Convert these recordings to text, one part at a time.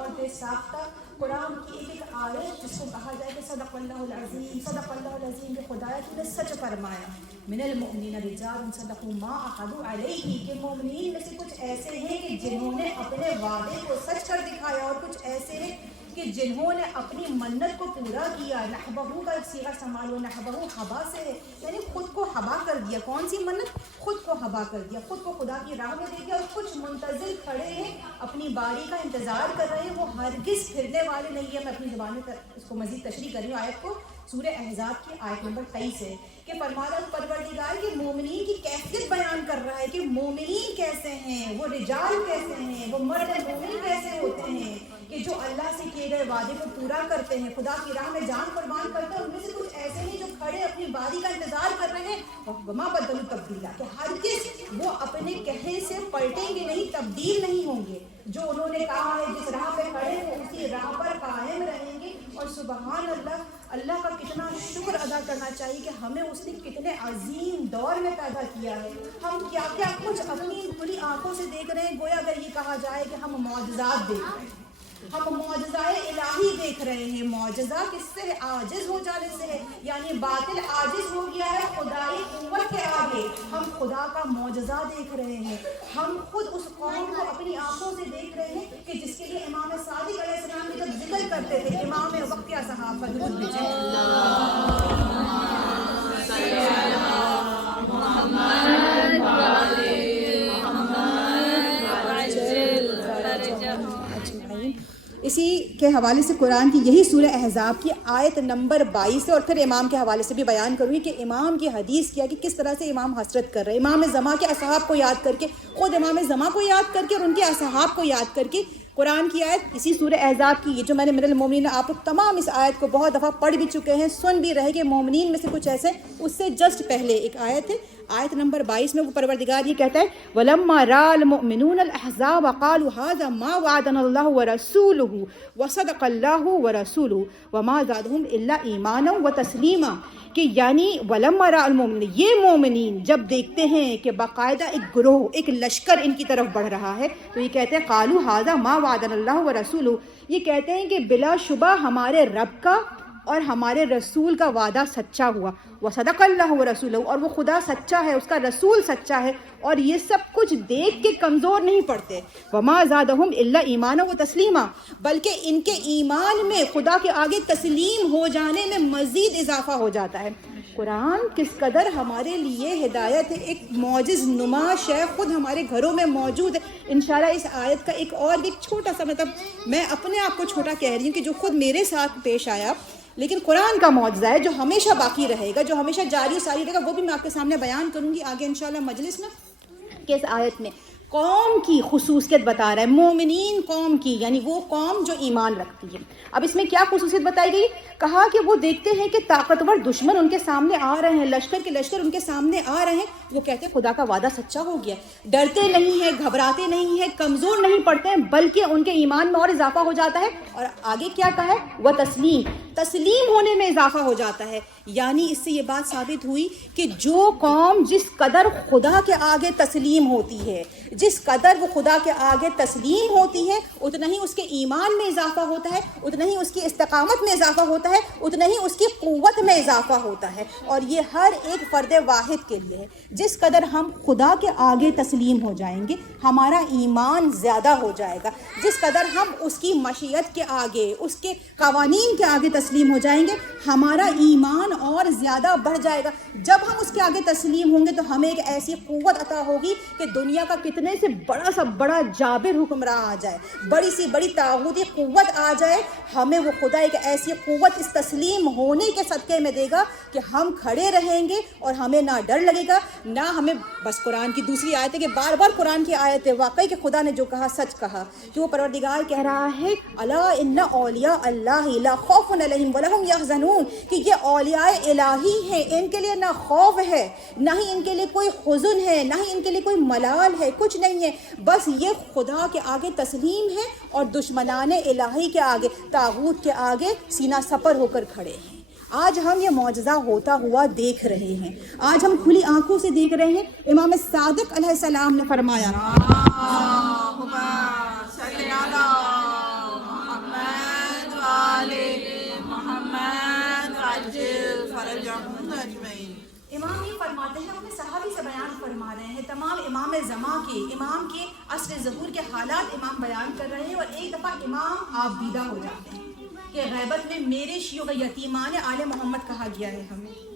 اور بے ساختہ قرآن کی ایک ایک آیت جس کو کہا جائے کہ صدق اللہ العظیم کہ خدایا تو نے سچ فرمایا. من المؤمنین رجال صدقوا ما عاہدوا علیہ کہ مومنین میں سے کچھ ایسے ہیں کہ جنہوں نے اپنے وعدے کو سچ کر دکھایا اور کچھ ایسے ہیں کہ جنہوں نے اپنی منت کو پورا کیا. نحبہو کا صیغہ سنبھالو, نحبہو حبا سے ہے یعنی خود کو حبا کر دیا. کون سی منت؟ خود کو حبا کر دیا, خود کو خدا کی راہ میں دے دیا. اور کچھ منتظر کھڑے ہیں اپنی باری کا انتظار کر رہے ہیں, وہ ہرگز پھرنے والے نہیں ہیں. میں اپنی زبان میں اس کو مزید تشریح کر رہی ہوں. آیت کو سورہ احزاب کی آیت نمبر 23 ہے کہ فرمایا پروردگار کہ مومنین کی کیفیت بیان کر رہا ہے کہ مومنین کیسے ہیں, وہ رجال کیسے ہیں, وہ مرد مومن کیسے ہوتے ہیں کہ جو اللہ سے کیے گئے وعدے کو پورا کرتے ہیں, خدا کی راہ میں جان قربان کرتے ہیں. ان میں سے کچھ ایسے ہیں جو کھڑے اپنی باری کا انتظار کر رہے ہیں. وما بدلوا تبدیلا کہ ہرگز وہ اپنے کہے سے پلٹیں گے نہیں, تبدیل نہیں ہوں گے. جو انہوں نے کہا ہے جس راہ پہ کھڑے ہیں اسی راہ پر قائم رہیں گے. اور سبحان اللہ, اللہ کا کتنا شکر ادا کرنا چاہیے کہ ہمیں اس نے کتنے عظیم دور میں پیدا کیا ہے. ہم کیا کیا کچھ اپنی کھلی آنکھوں سے دیکھ رہے ہیں. گویا اگر یہ کہا جائے کہ ہم معجزات دیکھ رہے ہیں, ہم معجزائے الہی دیکھ رہے ہیں. معجزہ کس سے ہے؟ عاجز ہو جانے سے ہے. یعنی باطل عاجز ہو گیا ہے خدائی قوت کے آگے. ہم خدا کا معجزہ دیکھ رہے ہیں. ہم خود اس قوم کو اپنی آنکھوں سے دیکھ رہے ہیں کہ جس کے لیے امام صادق علیہ السلام نے جب ذکر کرتے تھے, امام وقت یا صحابہ درود بھیجیں اسی کے حوالے سے قرآن کی یہی سورہ احزاب کی آیت نمبر 22 ہے. اور پھر امام کے حوالے سے بھی بیان کروں گی کہ امام کی حدیث کیا کہ کس طرح سے امام حسرت کر رہے ہیں. امام زماں کے اصحاب کو یاد کر کے, خود امام زماں کو یاد کر کے اور ان کے اصحاب کو یاد کر کے قرآن کی آیت اسی سورہ احزاب کی, یہ جو میں نے من المؤمنین, آپ لوگ تمام اس آیت کو بہت دفعہ پڑھ بھی چکے ہیں, سن بھی رہے کہ مومنین میں سے کچھ ایسے. اس سے جسٹ پہلے ایک آیت ہے, آیت نمبر 22 میں وہ پروردگار یہ کہتا ہے وَلَمَّا رَأَى الْمُؤْمِنُونَ الْأَحْزَابَ قَالُوا هَذَا مَا وَعَدَنَا اللَّهُ وَرَسُولُهُ وَصَدَقَ اللَّهُ وَرَسُولُهُ وَمَا زَادَهُمْ إِلَّا إِيمَانًا وَتَسْلِيمًا کہ یعنی وَلَمَّا رَأَى الْمُؤْمِنُونَ, یہ مومنین جب دیکھتے ہیں کہ باقاعدہ ایک گروہ, ایک لشکر ان کی طرف بڑھ رہا ہے, تو یہ کہتے ہیں قَالُوا هَذَا مَا وَعَدَنَا اللَّهُ وَرَسُولُهُ, یہ کہتے ہیں کہ بلا شبہ ہمارے رب کا اور ہمارے رسول کا وعدہ سچا ہوا. وصدق اللہ ورسولہ, اور وہ خدا سچا ہے, اس کا رسول سچا ہے. اور یہ سب کچھ دیکھ کے کمزور نہیں پڑتے. وما زادہم الا ایمانا و تسلیما, بلکہ ان کے ایمان میں خدا کے آگے تسلیم ہو جانے میں مزید اضافہ ہو جاتا ہے. قرآن کس قدر ہمارے لیے ہدایت ہے, ایک معجز نما شے خود ہمارے گھروں میں موجود ہے. انشاءاللہ اس آیت کا ایک اور ایک چھوٹا سا, مطلب میں اپنے آپ کو چھوٹا کہہ رہی ہوں کہ جو خود میرے ساتھ پیش آیا, لیکن قرآن کا معجزہ ہے جو ہمیشہ باقی رہے گا, جو ہمیشہ جاری و ساری رہے گا. وہ بھی میں آپ کے سامنے بیان کروں گی آگے انشاءاللہ مجلس میں. کہ اس آیت میں قوم کی خصوصیت بتا رہا ہے, مومنین قوم کی, یعنی وہ قوم جو ایمان رکھتی ہے. اب اس میں کیا خصوصیت بتائی گئی؟ کہا کہ وہ دیکھتے ہیں کہ طاقتور دشمن ان کے سامنے آ رہے ہیں, لشکر کے لشکر ان کے سامنے آ رہے ہیں, وہ کہتے ہیں خدا کا وعدہ سچا ہو گیا. ڈرتے نہیں ہیں, گھبراتے نہیں ہیں, کمزور نہیں پڑتے ہیں, بلکہ ان کے ایمان میں اور اضافہ ہو جاتا ہے. اور آگے کیا کہا ہے؟ وہ تسلیم ہونے میں اضافہ ہو جاتا ہے. یعنی اس سے یہ بات ثابت ہوئی کہ جو قوم جس قدر خدا کے آگے تسلیم ہوتی ہے, جس قدر وہ خدا کے آگے تسلیم ہوتی ہے, اتنا ہی اس کے ایمان میں اضافہ ہوتا ہے, اتنا ہی اس کی استقامت میں اضافہ ہوتا ہے, اتنا ہی اس کی قوت میں اضافہ ہوتا ہے. اور یہ ہر ایک فرد واحد کے لیے ہے. جس قدر ہم خدا کے آگے تسلیم ہو جائیں گے ہمارا ایمان زیادہ ہو جائے گا. جس قدر ہم اس کی مشیت کے آگے, اس کے قوانین کے آگے تسلیم ہو جائیں گے ہمارا ایمان اور زیادہ بڑھ جائے گا. جب ہم اس کے آگے تسلیم ہوں گے تو ہمیں ایک ایسی قوت عطا ہوگی کہ دنیا کا کتنے سے بڑا سا بڑا جابر حکمراں آ جائے, بڑی سی بڑی طاغوتی قوت آ جائے, ہمیں وہ خدا ایک ایسی قوت اس تسلیم ہونے کے صدقے میں دے گا کہ ہم کھڑے رہیں گے اور ہمیں نہ ڈر لگے گا نہ ہمیں. بس قرآن کی دوسری آیت ہے کہ بار بار قرآن کی آیت ہے واقعی کہ خدا نے جو کہا سچ کہا, کہ وہ پروردگار کہہ رہا ہے الا ان اولیاء اللہ لا خوف علیہم ولا هم یحزنون, کہ یہ اولیاء الہی ہیں, ان کے لیے نہ خوف ہے, نہ ہی ان کے لیے کوئی حزن ہے, نہ ہی ان کے لیے کوئی ملال ہے, کچھ نہیں ہے. بس یہ خدا کے آگے تسلیم ہے اور دشمنان الہی کے آگے, طاغوت کے آگے سینہ سپر ہو کر کھڑے ہیں. آج ہم یہ معجزہ ہوتا ہوا دیکھ رہے ہیں, آج ہم کھلی آنکھوں سے دیکھ رہے ہیں. امام صادق علیہ السلام نے فرمایا فرجعهم أجمعين. امام یہ فرماتے ہیں، اپنے صحابی سے بیان فرما رہے ہیں، تمام امام زماں کے، امام کے عصر ظہور کے حالات امام بیان کر رہے ہیں، اور ایک دفعہ امام آبدیدہ ہو جاتے ہیں کہ غیبت میں میرے شیعوں کا یتیمان آل محمد کہا گیا ہے،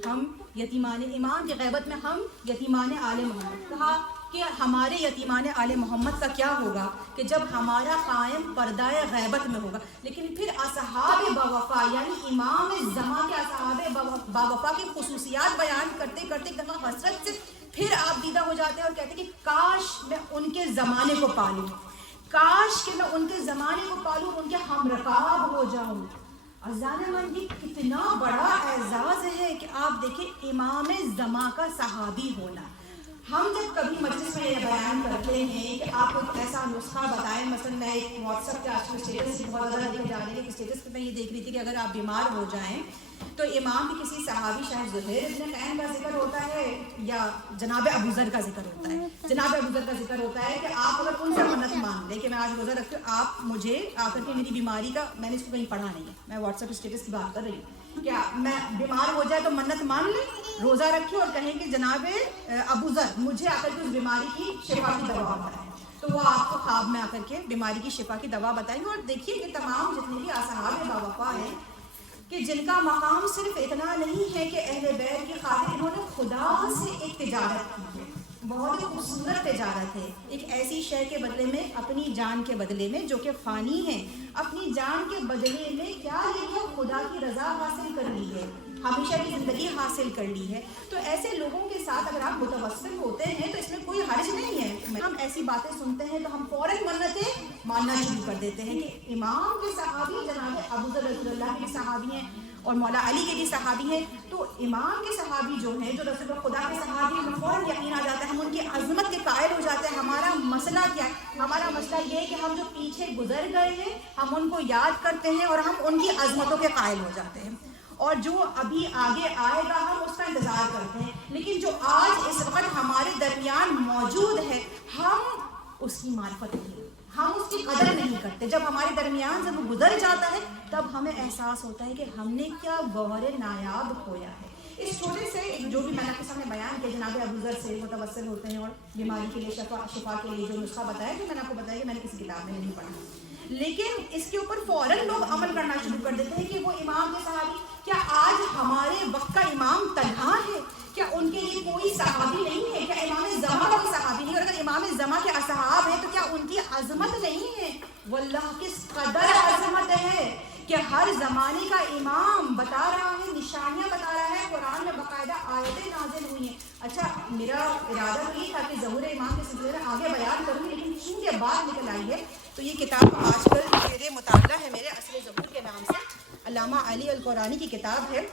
ہم یتیمان امام کی غیبت میں ہم یتیمان آل محمد کہا کہ ہمارے یتیمان آل محمد کا کیا ہوگا کہ جب ہمارا قائم پردہ غیبت میں ہوگا. لیکن پھر اصحاب باوفا یعنی امام زماں کے اصحاب باوفا کی خصوصیات بیان کرتے کرتے ایک دفعہ حسرت سے پھر آپ دیدہ ہو جاتے ہیں اور کہتے ہیں کہ کاش میں ان کے زمانے کو پالوں، کاش کہ میں ان کے زمانے کو پالوں، ان کے ہم رکاب ہو جاؤں. اذان من یہ کتنا بڑا اعزاز ہے کہ آپ دیکھیں امام زماں کا صحابی ہونا. ہم جب کبھی مجلس میں یہ بیان کرتے ہیں کہ آپ کو ایسا نسخہ بتائیں، مثلا میں ایک واٹس ایپ کے آج کل اسٹیٹس بہت زیادہ دیکھے جا رہے ہیں کہ اسٹیٹس پہ میں یہ دیکھ رہی تھی کہ اگر آپ بیمار ہو جائیں تو امام کے کسی صحابی شاید زہیر ابن قین کا ذکر ہوتا ہے یا جناب ابو ذر کا ذکر ہوتا ہے، جناب ابو ذر کا ذکر ہوتا ہے کہ آپ اگر ان سے منت مان لیں کہ میں آج روزہ رکھتی ہوں، آپ مجھے آ کر کے میری بیماری کا، میں نے اس کو کہیں پڑھا نہیں ہے، میں واٹس ایپ اسٹیٹس کی بات کر رہی ہوں، کیا میں بیمار ہو جائے تو منت مان لیں، روزہ رکھیں اور کہیں کہ جناب ابو ذر مجھے آ کر کے اس بیماری کی شفا کی دوا بتائیں، تو وہ آپ کو خواب میں آ کر کے بیماری کی شفا کی دوا بتائیں گے. اور دیکھیے کہ تمام جتنے بھی اصحاب باوفا ہیں کہ جن کا مقام صرف اتنا نہیں ہے کہ اہل بیت کی خاطر انہوں نے خدا سے ایک تجارت کی ہے، بہت ہی خوبصورت تجارت ہے، ایک ایسی شے کے بدلے میں، اپنی جان کے بدلے میں جو کہ فانی ہے، اپنی جان کے بدلے میں کیا لیا، خدا کی رضا حاصل کر لی ہے، ہمیشہ کی زندگی حاصل کر لی ہے. تو ایسے لوگوں کے ساتھ اگر آپ متوسل ہوتے ہیں تو اس میں کوئی حرج نہیں ہے. ہم ایسی باتیں سنتے ہیں تو ہم فوراً منتیں ماننا شروع کر دیتے ہیں کہ امام کے صحابی جناب ابو ذر رضی اللہ کے صحابی ہیں اور مولا علی کے بھی صحابی ہیں، تو امام کے صحابی جو ہیں، جو رسول خدا کے صحابی ہیں، ہم فوراً یقین آ جاتا ہے، ہم ان کی عظمت کے قائل ہو جاتے ہیں. ہمارا مسئلہ کیا ہے؟ ہمارا مسئلہ یہ ہے کہ ہم جو پیچھے گزر گئے ہیں ہم ان کو یاد کرتے ہیں اور ہم ان کی عظمتوں کے قائل ہو جاتے ہیں، اور جو ابھی آگے آئے گا ہم اس کا انتظار کرتے ہیں. لیکن جو آج اس وقت ہمارے درمیان موجود ہے ہم اس کی معرفت نہیں، ہم اس کی قدر نہیں کرتے. جب ہمارے درمیان جب وہ گزر جاتا ہے تب ہمیں احساس ہوتا ہے کہ ہم نے کیا گوہر نایاب کھویا ہے. اس چھوٹے سے جو بھی میں نے آپ کے سامنے بیان کیا، جناب ابو ذر سے متوسل ہوتے ہیں اور بیماری کے لیے شفا کے لیے جو نسخہ بتایا کہ میں نے آپ کو بتایا کہ میں نے کسی کتاب میں نہیں پڑھا، لیکن اس کے اوپر فوراً لوگ عمل کرنا شروع کر دیتے ہیں کہ وہ امام کے صحابی، کیا آج ہمارے وقت کا امام تنہا ہے؟ کیا ان کے لیے کوئی صحابی نہیں ہے؟ کیا امام زماں کا کوئی صحابی نہیں؟ اور اگر امام زماں کے اصحاب ہیں تو کیا ان کی عظمت نہیں ہے؟ واللہ کس قدر عظمت ہے کہ ہر زمانے کا امام بتا رہا ہے، نشانیاں بتا رہا ہے، قرآن میں باقاعدہ آیتیں نازل ہوئی ہیں. اچھا میرا ارادہ یہ تھا کہ ظہور امام کے سلسلے میں آگے بیان کروں، لیکن چونکہ بات نکل آئی ہے تو یہ کتاب آج کل میرے مطالعہ ہے، میرے اصل ظہور کے نام سے علامہ علی القرآنی کی کتاب ہے،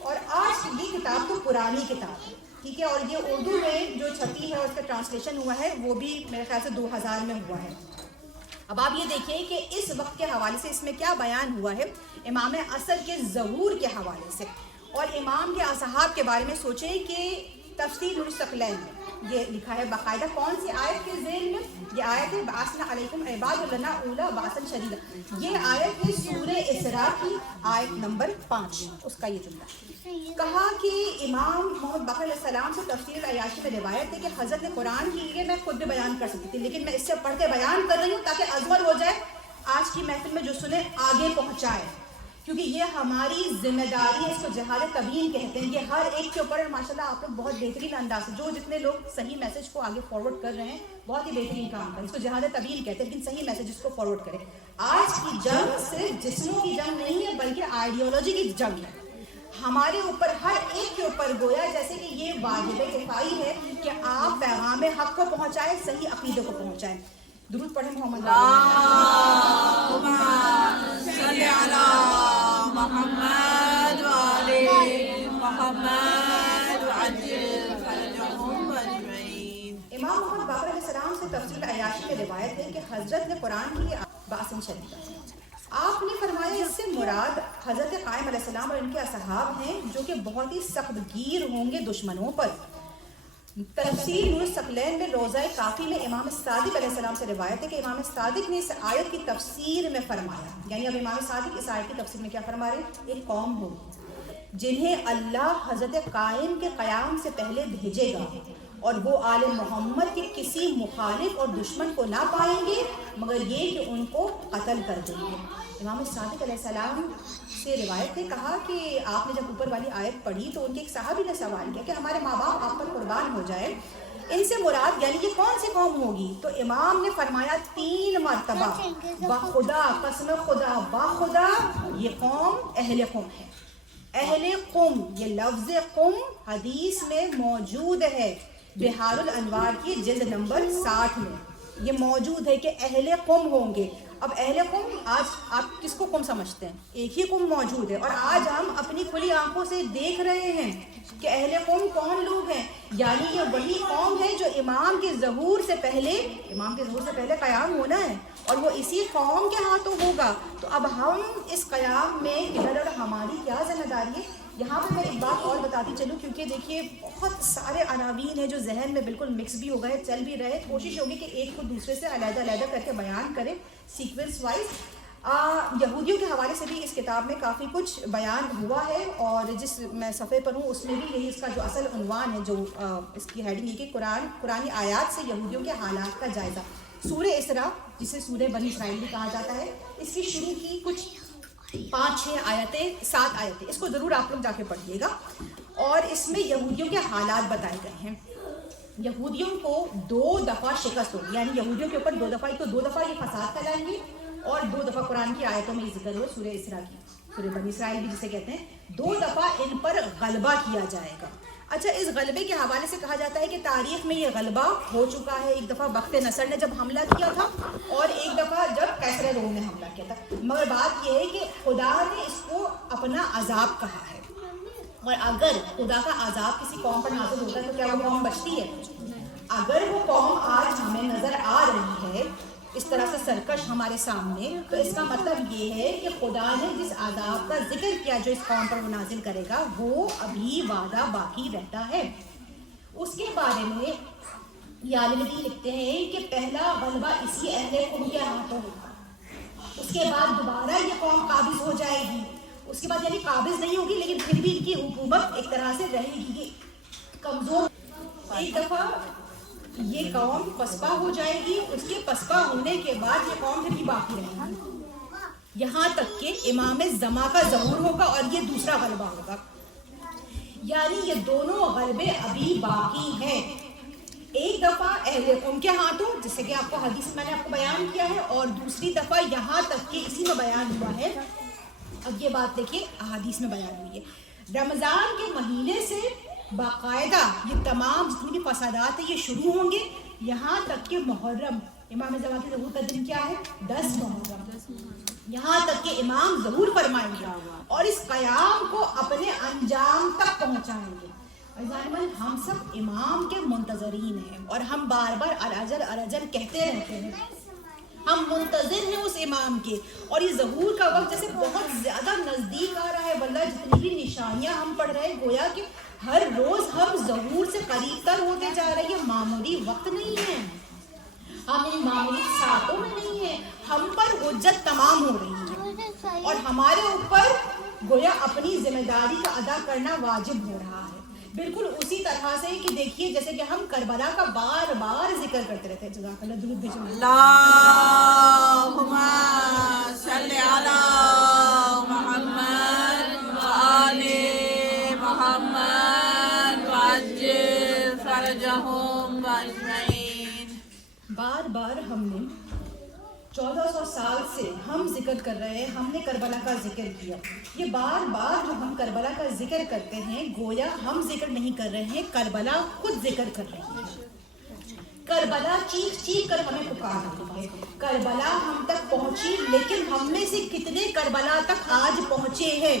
اور آج یہ کتاب تو پرانی کتاب ہے، ٹھیک ہے، اور یہ اردو میں جو چھپی ہے اور اس کا ٹرانسلیشن ہوا ہے وہ بھی میرے خیال سے 2000 میں ہوا ہے. اب آپ یہ دیکھیں کہ اس وقت کے حوالے سے اس میں کیا بیان ہوا ہے امام عصر کے ظہور کے حوالے سے، اور امام کے اصحاب کے بارے میں سوچیں کہ تفسیر نور الثقلین میں یہ لکھا ہے باقاعدہ کون سی آیت کے ذیل میں، یہ آیت ہے بعثنا علیکم عباد لنا اولا بعثا شدیدا، یہ آیت ہے سورہ اسراء کی آیت نمبر 5، اس کا یہ جملہ کہا کہ امام محمد باقر علیہ السلام سے تفسیر العیاشی میں روایت ہے کہ حضرت نے قرآن کی یہ میں خود بھی بیان کر سکتی تھی، لیکن میں اس سے پڑھ کے بیان کر رہی ہوں تاکہ ازمل ہو جائے، آج کی محفل میں جو سنے آگے پہنچائے، کیونکہ یہ ہماری ذمہ داری ہے. اس کو جہاد تبیین کہتے ہیں. یہ ہر ایک کے اوپر ماشاءاللہ آپ لوگ بہت بہترین انداز سے، جو جتنے لوگ صحیح میسج کو آگے فارورڈ کر رہے ہیں بہت ہی بہترین کام کریں. اس کو جہاد تبیین کہتے ہیں، لیکن صحیح میسیجز کو فارورڈ کریں. آج کی جنگ صرف جسموں کی جنگ نہیں ہے بلکہ آئیڈیالوجی کی جنگ ہے. ہمارے اوپر ہر ایک کے اوپر گویا جیسے کہ یہ واجب کفائی ہے کہ آپ پیغام حق کو پہنچائیں، صحیح عقیدے کو پہنچائیں. درود پڑھیں محمد صلی علی محمد وعلی محمد وعجل فرجهم اجمعین. امام محمد باقر علیہ السلام سے تفسیر العیاشی میں روایت ہے کہ حضرت نے قرآن کی باسن شدید، آپ نے فرمایا اس سے مراد حضرت قائم علیہ السلام اور ان کے اصحاب ہیں جو کہ بہت ہی سخت گیر ہوں گے دشمنوں پر. تفسیر نور الثقلین میں روضہ کافی میں امام صادق علیہ السلام سے روایت ہے کہ امام صادق نے اس آیت کی تفسیر میں فرمایا، یعنی اب امام صادق اس آیت کی تفسیر میں کیا فرما رہے ہیں؟ ایک قوم ہوگی، جنہیں اللہ حضرت قائم کے قیام سے پہلے بھیجے گا، اور وہ آل محمد کے کسی مخالف اور دشمن کو نہ پائیں گے مگر یہ کہ ان کو قتل کر دیں گے۔ امام صادق علیہ السلام سے روایت نے کہا کہ آپ نے جب اوپر والی آیت پڑھی تو ان کے ایک صحابی نے سوال کیا کہ ہمارے ماں باپ آپ پر قربان ہو جائے، ان سے مراد یعنی یہ کون سی قوم ہوگی؟ تو امام نے فرمایا 3 مرتبہ بخدا، قسم خدا، بخدا، یہ قوم اہل قوم ہے۔ اہل قوم، یہ لفظ قوم حدیث میں موجود ہے، بحار الانوار کی جلد نمبر 60 میں یہ موجود ہے کہ اہل قوم ہوں گے۔ اب اہل قوم، آج آپ کس کو قوم سمجھتے ہیں؟ ایک ہی قوم موجود ہے، اور آج ہم اپنی کھلی آنکھوں سے دیکھ رہے ہیں کہ اہل قوم کون لوگ ہیں، یعنی یہ وہی قوم ہے جو امام کے ظہور سے پہلے قیام ہونا ہے، اور وہ اسی قوم کے ہاتھوں ہوگا۔ تو اب ہم اس قیام میں کدھر اور ہماری کیا ذمہ داری ہے؟ یہاں پہ میں ایک بات اور بتاتی چلوں، کیونکہ دیکھیے بہت سارے عناوین ہیں جو ذہن میں بالکل مکس بھی ہو گئے، چل بھی رہے، کوشش ہوگی کہ ایک کو دوسرے سے علیحدہ علیحدہ کر کے بیان کریں سیکوینس وائز۔ یہودیوں کے حوالے سے بھی اس کتاب میں کافی کچھ بیان ہوا ہے، اور جس میں صفحے پر ہوں اس میں بھی یہی اس کا جو اصل عنوان ہے، جو اس کی ہیڈنگ ہے کہ قرآنی آیات سے یہودیوں کے حالات کا جائزہ۔ سورہ اسراء، جسے سورہ بنی اسرائیل بھی کہا جاتا ہے، اس کی شروع کی کچھ 5-6 آیتیں، 7 آیتیں، اس کو ضرور آپ لوگ جا کے پڑھیے گا، اور اس میں یہودیوں کے حالات بتائے گئے ہیں۔ یہودیوں کو 2 دفعہ شکست ہوگی، یعنی یہودیوں کے اوپر 2 دفعہ، ایک تو 2 دفعہ یہ فساد پھیلائیں گے، اور 2 دفعہ قرآن کی آیتوں میں ذکر ہو سورہ اسراء کی، سورہ بنی اسرائیل بھی جسے کہتے ہیں، 2 دفعہ ان پر غلبہ کیا جائے گا۔ اچھا، اس غلبے کے حوالے سے کہا جاتا ہے کہ تاریخ میں یہ غلبہ ہو چکا ہے، ایک دفعہ بخت نصر نے جب حملہ کیا تھا، اور ایک دفعہ جب قیصر روم نے حملہ کیا تھا، مگر بات یہ ہے کہ خدا نے اس کو اپنا عذاب کہا ہے، اور اگر خدا کا عذاب کسی قوم پر نازل ہوتا ہے تو کیا وہ قوم بچتی ہے؟ اگر وہ قوم آج ہمیں نظر آ رہی ہے اس طرح سے سرکش ہمارے سامنے، تو اس کا مطلب یہ ہے کہ خدا نے جس عذاب کا ذکر کیا جو اس قوم پر وہ نازل کرے گا، وہ ابھی وعدہ باقی رہتا ہے۔ اس کے بارے میں یہ عالم دین لکھتے ہیں کہ پہلا غلبہ اسی اہل قوم کے ہاتھوں ہوگا، اس کے بعد دوبارہ یہ قوم قابض ہو جائے گی، اس کے بعد یعنی قابض نہیں ہوگی لیکن پھر بھی ان کی حکومت ایک طرح سے رہے گی کمزور۔ ایک دفعہ یہ قوم پسپا ہو جائے گی، اس کے پسپا ہونے کے بعد یہ قوم پھر بھی باقی رہے گی، یہاں تک کہ امام زماں کا ظہور ہوگا، اور یہ دوسرا غلبہ ہوگا۔ یعنی یہ دونوں غلبے ابھی باقی ہیں، ایک دفعہ اہل قوم کے ہاتھوں، جیسے کہ آپ کو حدیث میں نے آپ کو بیان کیا ہے، اور دوسری دفعہ یہاں تک کہ اسی میں بیان ہوا ہے، اب یہ بات دیکھیے احادیث میں بیان ہوئی ہے، رمضان کے مہینے سے باقاعدہ یہ تمام جتنی بھی فسادات ہیں یہ شروع ہوں گے، یہاں تک کہ محرم، امام زمان کے ظہور کا دن کیا ہے؟ 10 محرم، یہاں تک کہ امام ظہور فرمائیں گے اور اس قیام کو اپنے انجام تک پہنچائیں گے۔ ہم سب امام کے منتظرین ہیں، اور ہم بار بار الاجل الاجل کہتے رہتے ہیں، ہم منتظر ہیں اس امام کے، اور یہ ظہور کا وقت جیسے بہت زیادہ نزدیک آ رہا ہے، واللہ جتنی بھی نشانیاں ہم پڑھ رہے ہیں گویا کہ ہر روز ہم ظہور سے قریب تر ہوتے جا رہے ہیں۔ یہ معمولی وقت نہیں ہے، ہم ان معمولی ساعتوں میں نہیں ہیں، ہم پر حجت تمام ہو رہی ہے، اور ہمارے اوپر گویا اپنی ذمہ داری کا ادا کرنا واجب ہو رہا ہے، بالکل اسی طرح سے کہ دیکھیے جیسے کہ ہم کربلا کا بار بار ذکر کرتے رہتے ہیں۔ جزاک اللہ، درود بھیجو۔ اللہم صلی علی محمد وآل محمد وعجل فرجہم اجمعین۔ بار بار ہم نے 1400 سال سے ہم ذکر کر رہے ہیں، ہم نے کربلا کا ذکر کیا، یہ بار بار جو ہم کربلا کا ذکر کرتے ہیں گویا ہم ذکر نہیں کر رہے ہیں، کربلا خود ذکر کر رہی ہے۔ کربلا چیخ چیخ کر ہمیں پکار رہی ہے، کربلا ہم تک پہنچی، لیکن ہم میں سے کتنے کربلا تک آج پہنچے ہیں؟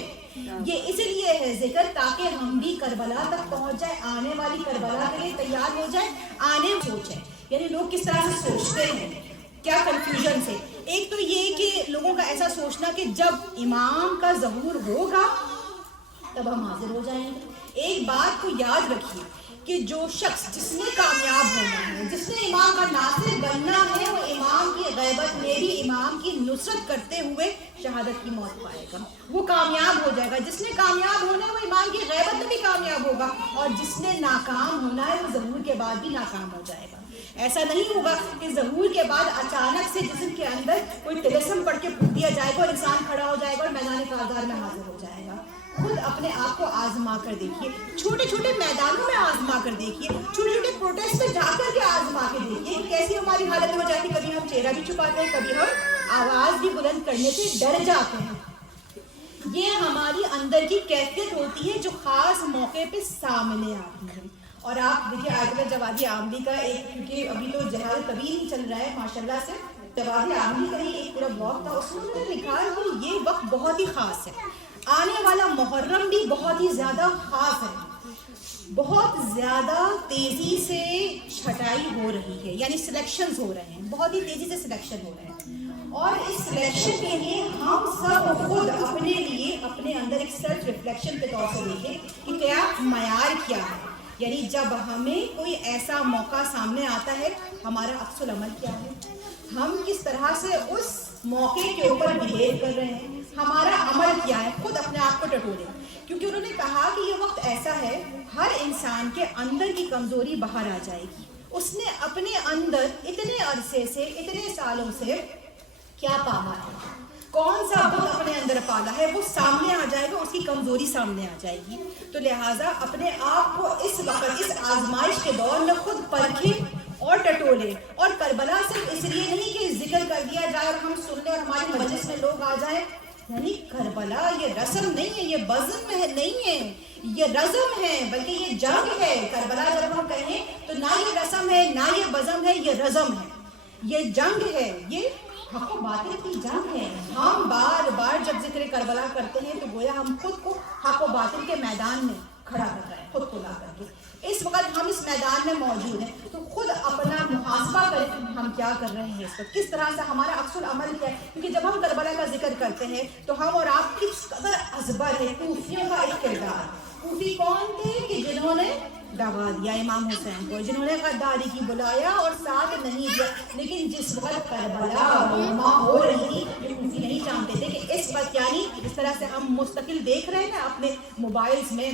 یہ اس لیے ہے ذکر تاکہ ہم بھی کربلا تک پہنچ جائیں، آنے والی کربلا کے لیے تیار ہو جائیں، آنے سوچیں، یعنی لوگ کس طرح سے سوچتے ہیں، کیا کنفیوژن سے۔ ایک تو یہ کہ لوگوں کا ایسا سوچنا کہ جب امام کا ظہور ہوگا تب ہم حاضر ہو جائیں گے۔ ایک بات کو یاد رکھیے کہ جو شخص جس نے کامیاب ہونا ہے، جس نے امام کا ناصر بننا ہے، وہ امام کی غیبت میں بھی امام کی نصرت کرتے ہوئے شہادت کی موت پائے گا، وہ کامیاب ہو جائے گا۔ جس نے کامیاب ہونا ہے وہ امام کی غیبت میں بھی کامیاب ہوگا، اور جس نے ناکام ہونا ہے وہ ظہور کے بعد بھی ناکام ہو جائے گا۔ ایسا نہیں ہوگا کہ ظہور کے بعد اچانک سے جسم کے اندر کوئی طلسم پڑھ کے پھونک دیا جائے گا اور انسان کھڑا ہو جائے گا اور میدان کارزار میں حاضر ہو جائے گا۔ خود اپنے آپ کو آزما کر دیکھیے، چھوٹے چھوٹے میدانوں میں آزما کر دیکھیے، چھوٹے چھوٹے پروٹیسٹ میں جا کر کے آزما کے دیکھیے کہ کیسی ہماری حالت ہو جاتی ہے۔ کبھی ہم چہرہ بھی چھپاتے ہیں، کبھی ہم آواز بھی بلند کرنے سے ڈر جاتے ہیں۔ یہ ہماری اندر کی کیفیت ہوتی ہے جو خاص موقع پہ سامنے آتی ہے۔ اور آپ دیکھیے آیت اللہ جوادی عاملی کا ایک، کیونکہ ابھی تو جہاد طویل چل رہا ہے ماشاءاللہ سے، جوادی عاملی کا ہی ایک پورا بلاگ تھا، اس میں انہوں نے لکھا ہے کہ یہ وقت بہت ہی خاص ہے، آنے والا محرم بھی بہت ہی زیادہ خاص ہے، بہت زیادہ تیزی سے چھٹائی ہو رہی ہے، یعنی سلیکشنز ہو رہے ہیں، بہت ہی تیزی سے سلیکشن ہو رہے ہیں، اور اس سلیکشن کے لیے ہم سب خود اپنے لیے اپنے اندر ایک سیلف ریفلیکشن کے طور سے دیکھیں کہ کیا معیار کیا ہے، یعنی جب ہمیں کوئی ایسا موقع سامنے آتا ہے ہمارا عکس العمل کیا ہے، ہم کس طرح سے اس موقع کے اوپر بہیو کر رہے ہیں، ہمارا عمل کیا ہے، خود اپنے آپ کو ٹٹولیں، کیونکہ انہوں نے کہا کہ یہ وقت ایسا ہے ہر انسان کے اندر کی کمزوری باہر آ جائے گی، اس نے اپنے اندر اتنے عرصے سے اتنے سالوں سے کیا پالا ہے، کون سا بت اپنے اندر پالا ہے، وہ سامنے آ جائے گا، اس کی کمزوری سامنے آ جائے گی۔ تو لہٰذا اپنے آپ کو اس وقت اس آزمائش کے دور میں خود پرکھیں اور ٹٹولے، اور کربلا صرف اس لیے نہیں کہ ذکر کر دیا جائے اور ہم سن لیں اور ہماری مجلس میں لوگ آ جائیں، یعنی کربلا یہ رسم نہیں ہے، یہ بزم نہیں ہے، یہ رزم ہے، بلکہ یہ جنگ ہے۔ کربلا جب ہم کہیں تو نہ یہ رسم ہے، نہ یہ بزم ہے، یہ رزم ہے، یہ جنگ ہے، یہ حق و باطل کی جنگ ہے۔ ہم بار بار جب ذکر کربلا کرتے ہیں تو گویا ہم خود کو حق و باطل کے میدان میں کھڑا کر رہے ہیں، خود کو لا کر کے۔ اس وقت ہم اس میدان میں موجود ہیں، تو خود اپنا محاسبہ کریں ہم کیا کر رہے ہیں اس وقت، کس طرح سے ہمارا عکس العمل کیا ہے، کیونکہ جب ہم کربلا کا ذکر کرتے ہیں تو ہم اور آپ کس قدر ازبر ہے کوفیوں کا ایک کردار۔ کوفی کون تھے کہ جنہوں نے دبا دیا امام حسین کو، جنہوں نے غداری کی بلایا اور ساتھ نہیں دیا، لیکن جس وقت کربلا رونما ہو رہی تھی یہ کوفی نہیں جانتے تھے کہ اس وقت، یعنی اس طرح سے ہم مستقل دیکھ رہے ہیں اپنے موبائلز میں،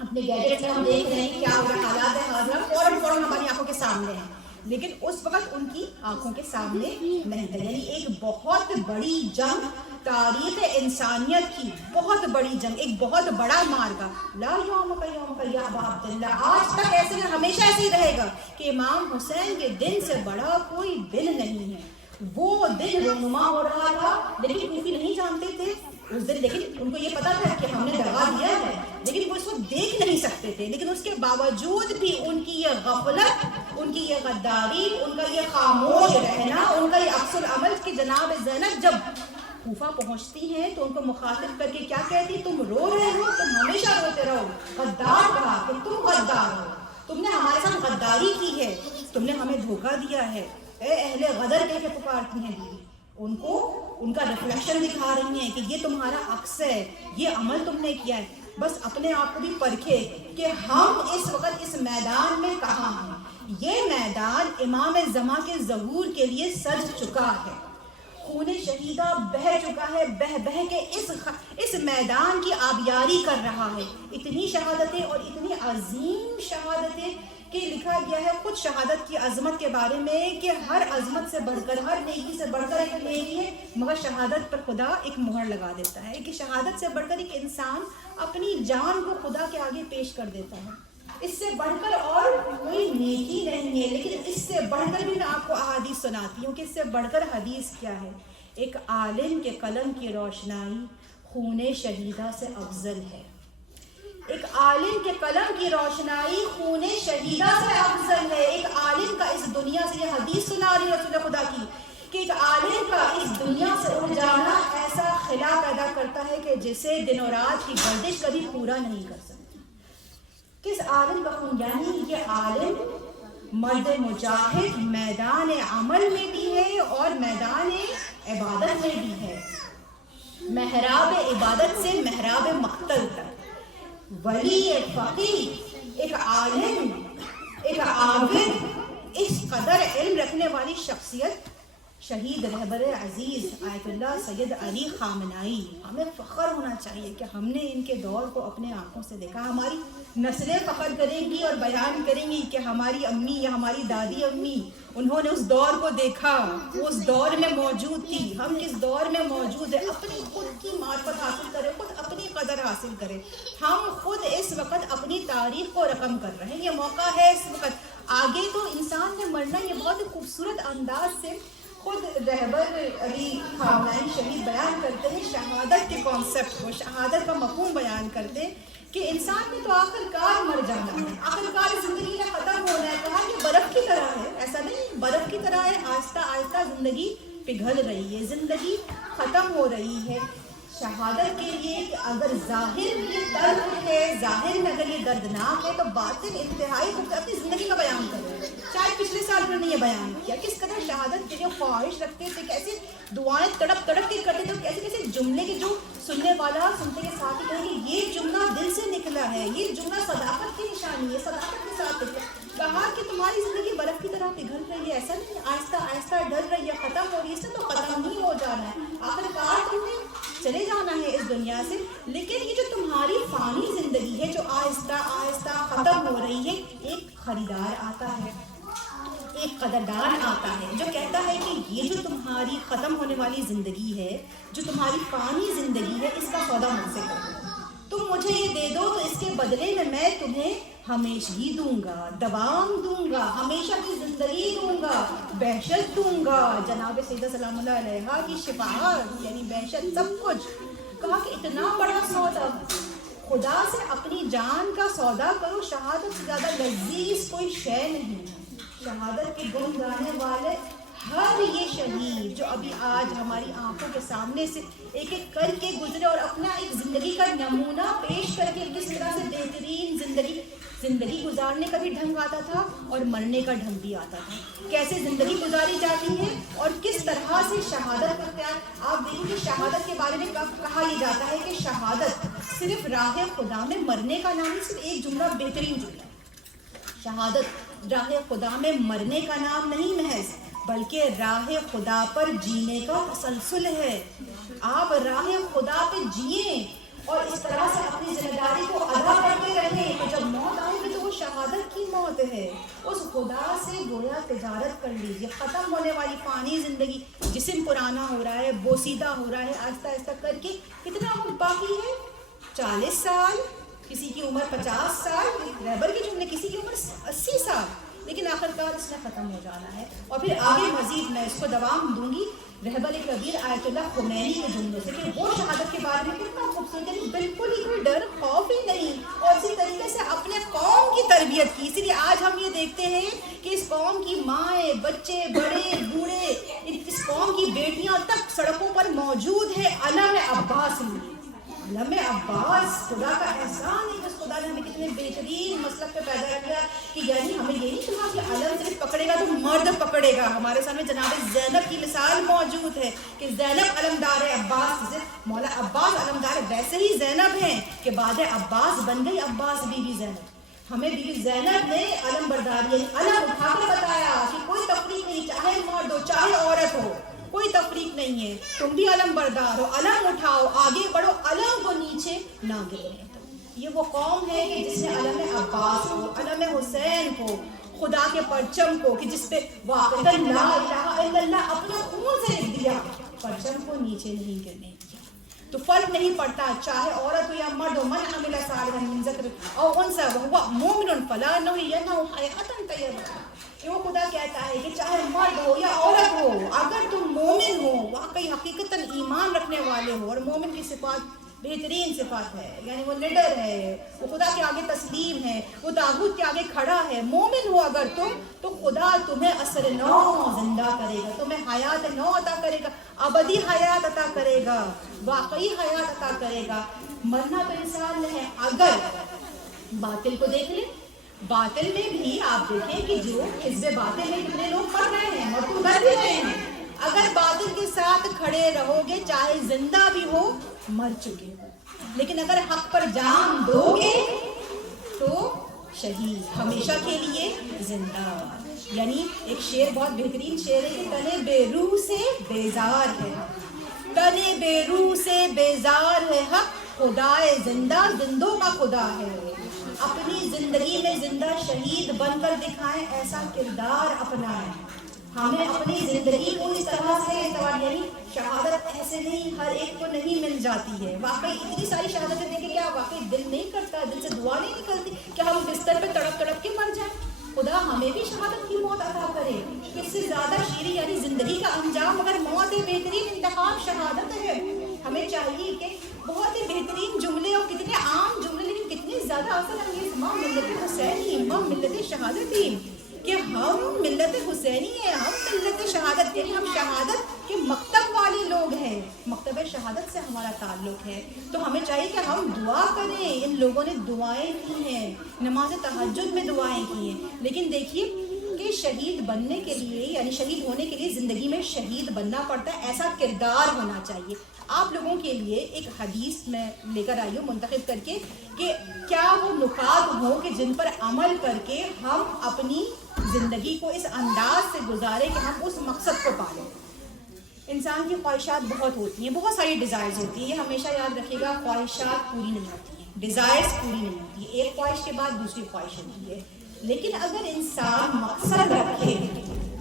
اپنے گیجٹ میں ہم دیکھ رہے ہیں کیا ہو رہا، حالات ہے حاضر فوراً ہماری آنکھوں کے سامنے ہیں، لیکن اس وقت ان کی آنکھوں کے سامنے نہیں تھا۔ یعنی ایک بہت بڑی جنگ، تاریخ انسانیت کی بہت بڑی جنگ، ایک بہت بڑا مارکا، لا یومک یومک یا ابا عبداللہ، آج تک ایسے ہمیشہ ایسے ہی رہے گا کہ امام حسین کے دن سے بڑا کوئی دن نہیں ہے۔ وہ دن رونما ہو رہا تھا، لیکن کوفی نہیں جانتے تھے اس دن، لیکن ان کو یہ پتا تھا کہ ہم نے دبا دیا ہے، لیکن وہ اس کو دیکھ نہیں سکتے تھے، لیکن اس کے باوجود بھی ان کی یہ غفلت، ان کی یہ غداری، ان کا یہ خاموش رہنا، ان کا یہ عکس العمل کہ جناب زینب جب کوفہ پہنچتی ہیں تو ان کو مخاطب کر کے کیا کہتی، تم رو رہے ہو، تم ہمیشہ روتے رہو، غدار کہا کہ تم غدار ہو، تم نے ہمارے ساتھ غداری کی ہے، تم نے ہمیں دھوکہ دیا ہے، اے اہل غدر کہہ کے پکارتی ہیں بیوی، ان کو ان کا ریفلیکشن دکھا رہی ہیں کہ یہ تمہارا عکس ہے، یہ عمل تم نے کیا ہے۔ بس اپنے آپ کو بھی پرکھے کہ ہم اس وقت اس میدان میں کہاں ہیں۔ یہ میدان امام زمان کے ظہور کے لیے سج چکا ہے، خون شہیدہ بہہ چکا ہے، بہہ بہہ کے اس میدان کی آبیاری کر رہا ہے۔ اتنی شہادتیں اور اتنی عظیم شہادتیں کہ لکھا گیا ہے خود شہادت کی عظمت کے بارے میں کہ ہر عظمت سے بڑھ کر، ہر نیکی سے بڑھ کر ایک نیکی ہے، مگر شہادت پر خدا ایک مہر لگا دیتا ہے کہ شہادت سے بڑھ کر ایک انسان اپنی جان کو خدا کے آگے پیش کر دیتا ہے۔ اس سے بڑھ کر اور کوئی نیکی نہیں ہے، لیکن اس سے بڑھ کر بھی میں آپ کو احادیث سناتی ہوں کہ اس سے بڑھ کر حدیث کیا ہے۔ ایک عالم کے قلم کی روشنائی خون شہیدہ سے افضل ہے، ایک عالم کے قلم کی روشنائی خون شہیدہ سے افضل ہے۔ ایک عالم کا اس دنیا سے، یہ حدیث سنا رہی رسول خدا کی، کہ ایک عالم کا اس دنیا سے اٹھ جانا ایسا خلا پیدا کرتا ہے کہ جسے دن و رات کی گردش کبھی پورا نہیں کر سکتی۔ کس عالم کا خون؟ یعنی یہ عالم مرد مجاہد میدان عمل میں بھی ہے اور میدان عبادت میں بھی ہے، محراب عبادت سے محراب مقتل تک، ولی فقیہ ایک عالم، ایک عابد، اس قدر علم رکھنے والی شخصیت شہید رہبر عزیز آیت اللہ سید علی خامنائی. ہمیں فخر ہونا چاہیے کہ ہم نے ان کے دور کو اپنے آنکھوں سے دیکھا. ہماری نسلیں فخر کریں گی اور بیان کریں گی کہ ہماری امی یا ہماری دادی امی انہوں نے اس دور کو دیکھا، وہ اس دور میں موجود تھی. ہم کس دور میں موجود ہیں؟ اپنی خود کی معرفت حاصل کریں، خود اپنی قدر حاصل کریں. ہم خود اس وقت اپنی تاریخ کو رقم کر رہے ہیں. یہ موقع ہے اس وقت. آگے تو انسان نے مرنا. یہ بہت خوبصورت انداز سے خود رہبر علی خامنائی شہید بیان کرتے ہیں شہادت کے کانسیپٹ کو، شہادت کا مفہوم بیان کرتے ہیں کہ انسان نے تو آخر کار مر جانا ہے، آخر کار زندگی کا ختم ہونا ہے. کہا کہ برف کی طرح ہے، ایسا نہیں، برف کی طرح ہے. آہستہ آہستہ زندگی پگھل رہی ہے، زندگی ختم ہو رہی ہے. شہادت کے لیے کہ اگر ظاہر میں یہ درد ہے، ظاہر میں اگر یہ دردناک ہے، تو باطن انتہائی خوبصورت اپنی زندگی کا بیان کر رہے ہیں. شاید پچھلے سال انہوں نے یہ بیان کیا کس قدر شہادت کے لیے خواہش رکھتے تھے، کیسے دعائیں تڑپ تڑپ کے کرتے تھے، کیسے کیسے جملے کے جو سننے والا سنتے کے ساتھ ہی کہیں کہ یہ جملہ دل سے نکلا ہے، یہ جملہ صداقت کی نشانی ہے، صداقت کے ساتھ نکلا. کہا کہ تمہاری زندگی برف کی طرح پگھل رہی ہے، ایسا نہیں، آہستہ آہستہ ڈھل رہی ہے، ختم ہو رہی ہے. اس سے تو ختم ہی ہو جانا ہے، آخر کار تم نے چلے جانا ہے اس دنیا سے. لیکن یہ جو تمہاری فانی زندگی ہے جو آہستہ آہستہ ختم ہو رہی ہے، ایک خریدار آتا ہے، ایک قدردان آتا ہے جو کہتا ہے کہ یہ جو تمہاری ختم ہونے والی زندگی ہے، جو تمہاری فانی زندگی ہے، اس کا سودا مجھ سے کرو. تم مجھے یہ دے دو تو اس کے بدلے میں تمہیں ہمیشگی دوں گا، دوام دوں گا، ہمیشہ کی زندگی دوں گا، بہشت دوں گا. جناب سیدہ سلام اللہ علیہا کی شفاعت یعنی بہشت، سب کچھ. کہا کہ اتنا بڑا سودا، خدا سے اپنی جان کا سودا کرو. شہادت سے زیادہ لذیذ کوئی شے نہیں. شہادت کے گن گانے والے ہر یہ شہید جو ابھی آج ہماری آنکھوں کے سامنے سے ایک ایک کر کے گزرے اور اپنا ایک زندگی کا نمونہ پیش کر کے کس طرح سے بہترین زندگی گزارنے کا بھی ڈھنگ آتا تھا اور مرنے کا ڈھنگ بھی آتا تھا. کیسے زندگی گزاری جاتی ہے اور کس طرح سے شہادت کا اختیار. آپ دیکھیں کہ شہادت کے بارے میں کہا یہ جاتا ہے کہ شہادت صرف راہ خدا میں مرنے کا نام ہے. صرف ایک جملہ بہترین جملہ، شہادت راہ خدا میں مرنے کا نام نہیں محض، بلکہ راہ خدا پر جینے کا تسلسل ہے. آپ راہ خدا پہ جئیں اور اس طرح سے اپنی ذمہ داری کو ادا کرتے رہیں کہ جب موت آئے گی تو وہ شہادت کی موت ہے. اس خدا سے گویا تجارت کر لیجیے. ختم ہونے والی فانی زندگی، جسم پرانا ہو رہا ہے، بوسیدہ ہو رہا ہے، آہستہ آہستہ کر کے کتنا وقت باقی ہے؟ 40 سال، کسی کی عمر 50 سال، رہبر کی جملے کسی کی عمر 80 سال. لیکن آخر کار اس نے ختم ہو جانا ہے. اور پھر آگے مزید میں اس کو دوام دوں گی رہبر کبیر آیت اللہ خمینی کے جملوں سے کہ وہ شہادت کے بارے میں کتنا خوبصورت ہے، بالکل ہی کوئی ڈر خوف ہی نہیں، اور اسی طریقے سے اپنے قوم کی تربیت کی. اسی لیے آج ہم یہ دیکھتے ہیں کہ اس قوم کی مائیں، بچے، بڑے بوڑھے، اس قوم کی بیٹیاں تک سڑکوں پر موجود ہے. علم عباس میں، علم عباس، خدا کا احسان ہے کہ اس خدا نے ہمیں کتنے بہترین مسلک پہ پیدا کیا کہ یعنی ہمیں یہ نہیں کہا کہ علم صرف پکڑے گا تو مرد پکڑے گا. ہمارے سامنے جناب زینب کی مثال موجود ہے کہ زینب علمدار ہے، عباس جیسے مولا عباس علمدار ہے، ویسے ہی زینب ہیں کہ بعد عباس بن گئی عباس بی بی زینب. ہمیں بی بی زینب نے علم برداری یعنی علم اٹھا کر بتایا کہ کوئی تفریق نہیں، چاہے مرد ہو چاہے عورت ہو، کوئی تفریق نہیں ہے. تم بھی علم بردار ہو، علم اٹھاؤ، آگے بڑھو، علم کو نیچے نہ گرنے. یہ وہ قوم ہے کہ جس نے علم عباس کو، علم حسین کو، خدا کے پرچم کو کہ جس پہ واقعاً لا الہ الا اللہ اپنے خون سے لکھ دیا، پرچم کو نیچے نہیں گرنے دیا. تو فرق نہیں پڑتا چاہے عورت ہو یا مرد ہو. من عمل صالحا من ذکر او انثى وهو مؤمن فلا نحيينه حياة طیبہ. وہ خدا کہتا ہے کہ چاہے مرد ہو یا عورت ہو، اگر تم مومن ہو، واقعی حقیقتاً ایمان رکھنے والے ہو، اور مومن کی صفات بہترین صفات ہے، یعنی وہ نڈر ہے، وہ خدا کے آگے تسلیم ہے، وہ طاغوت کے آگے کھڑا ہے. مومن ہو اگر تم تو خدا تمہیں عصر نو زندہ کرے گا، تمہیں حیات نو عطا کرے گا، ابدی حیات عطا کرے گا، واقعی حیات عطا کرے گا. مرنا تو انسان ہے. اگر باطل کو دیکھ لیں، باطل میں بھی آپ دیکھیں کہ جو حزب باطل میں کتنے لوگ مر رہے ہیں اور تو مر بھی رہے ہیں. اگر باطل کے ساتھ کھڑے رہو گے چاہے زندہ بھی ہو، مر چکے ہو، لیکن اگر حق پر جان دو گے تو شہید، ہمیشہ کے لیے زندہ. یعنی ایک شعر بہت بہترین شعر ہے کہ تنے بے روح سے بیزار ہے، تنے بے روح سے بیزار ہے حق، خدائے زندہ زندوں کا خدا ہے. اپنی زندگی میں زندہ شہید بن کر دکھائیں، ایسا کردار اپنائیں. ہمیں اپنی زندگی کو اس طرح سے یعنی شہادت ایسے نہیں ہر ایک کو نہیں مل جاتی ہے. واقعی اتنی ساری شہادتیں دیکھ کے کیا واقعی دل نہیں کرتا، دل سے دعا نہیں نکلتی کہ ہم بستر پہ تڑپ تڑپ کے مر جائیں؟ خدا ہمیں بھی شہادت کی موت عطا کرے. اس سے زیادہ شیریں یعنی زندگی کا انجام اگر موت بہترین انتخاب شہادت ہے. ہمیں چاہیے کہ بہت ہی بہترین جملے اور کتنے عام جملے لیکن کتنے زیادہ اثر انگیز ماں ملت حسینی، ماں ملت شہادتی، کہ ہم ملت حسینی ہیں، ہم ملت شہادت، یعنی ہم شہادت کے مکتب والے لوگ ہیں، مکتب شہادت سے ہمارا تعلق ہے. تو ہمیں چاہیے کہ ہم دعا کریں. ان لوگوں نے دعائیں کی ہیں، نماز تہجد میں دعائیں کی ہیں. لیکن دیکھیے کہ شہید بننے کے لیے یعنی شہید ہونے کے لیے زندگی میں شہید بننا پڑتا ہے، ایسا کردار ہونا چاہیے. آپ لوگوں کے لیے ایک حدیث میں لے کر آئی ہوں منتخب کر کے کہ کیا وہ نکات ہوں کہ جن پر عمل کر کے ہم اپنی زندگی کو اس انداز سے گزارے کہ ہم اس مقصد کو پالیں. انسان کی خواہشات بہت ہوتی ہیں، بہت ساری ڈیزائرز ہوتی ہیں. یہ ہمیشہ یاد رکھیے گا، خواہشات پوری نہیں ہوتی ہیں، ڈیزائرز پوری نہیں ہوتی ہیں. ایک خواہش کے بعد دوسری خواہش ہوتی ہے. لیکن اگر انسان مقصد رکھے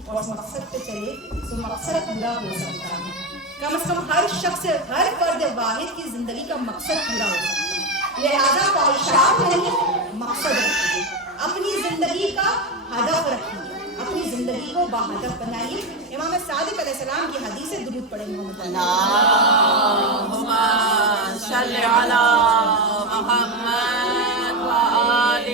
اور مقصد پہ چلے تو مقصد پورا ہو سکتا ہے. کم از کم ہر شخص، ہر فرد واحد کی زندگی کا مقصد پورا ہو سکتا ہے. لہٰذا خواہشات نہیں، مقصد رکھیے، اپنی زندگی کا ہدف رکھیے، اپنی زندگی کو باہدف بنائیے. امام صادق علیہ السلام کی حدیث سے درود پڑھیں محمد اللہم صلی علی محمد وآل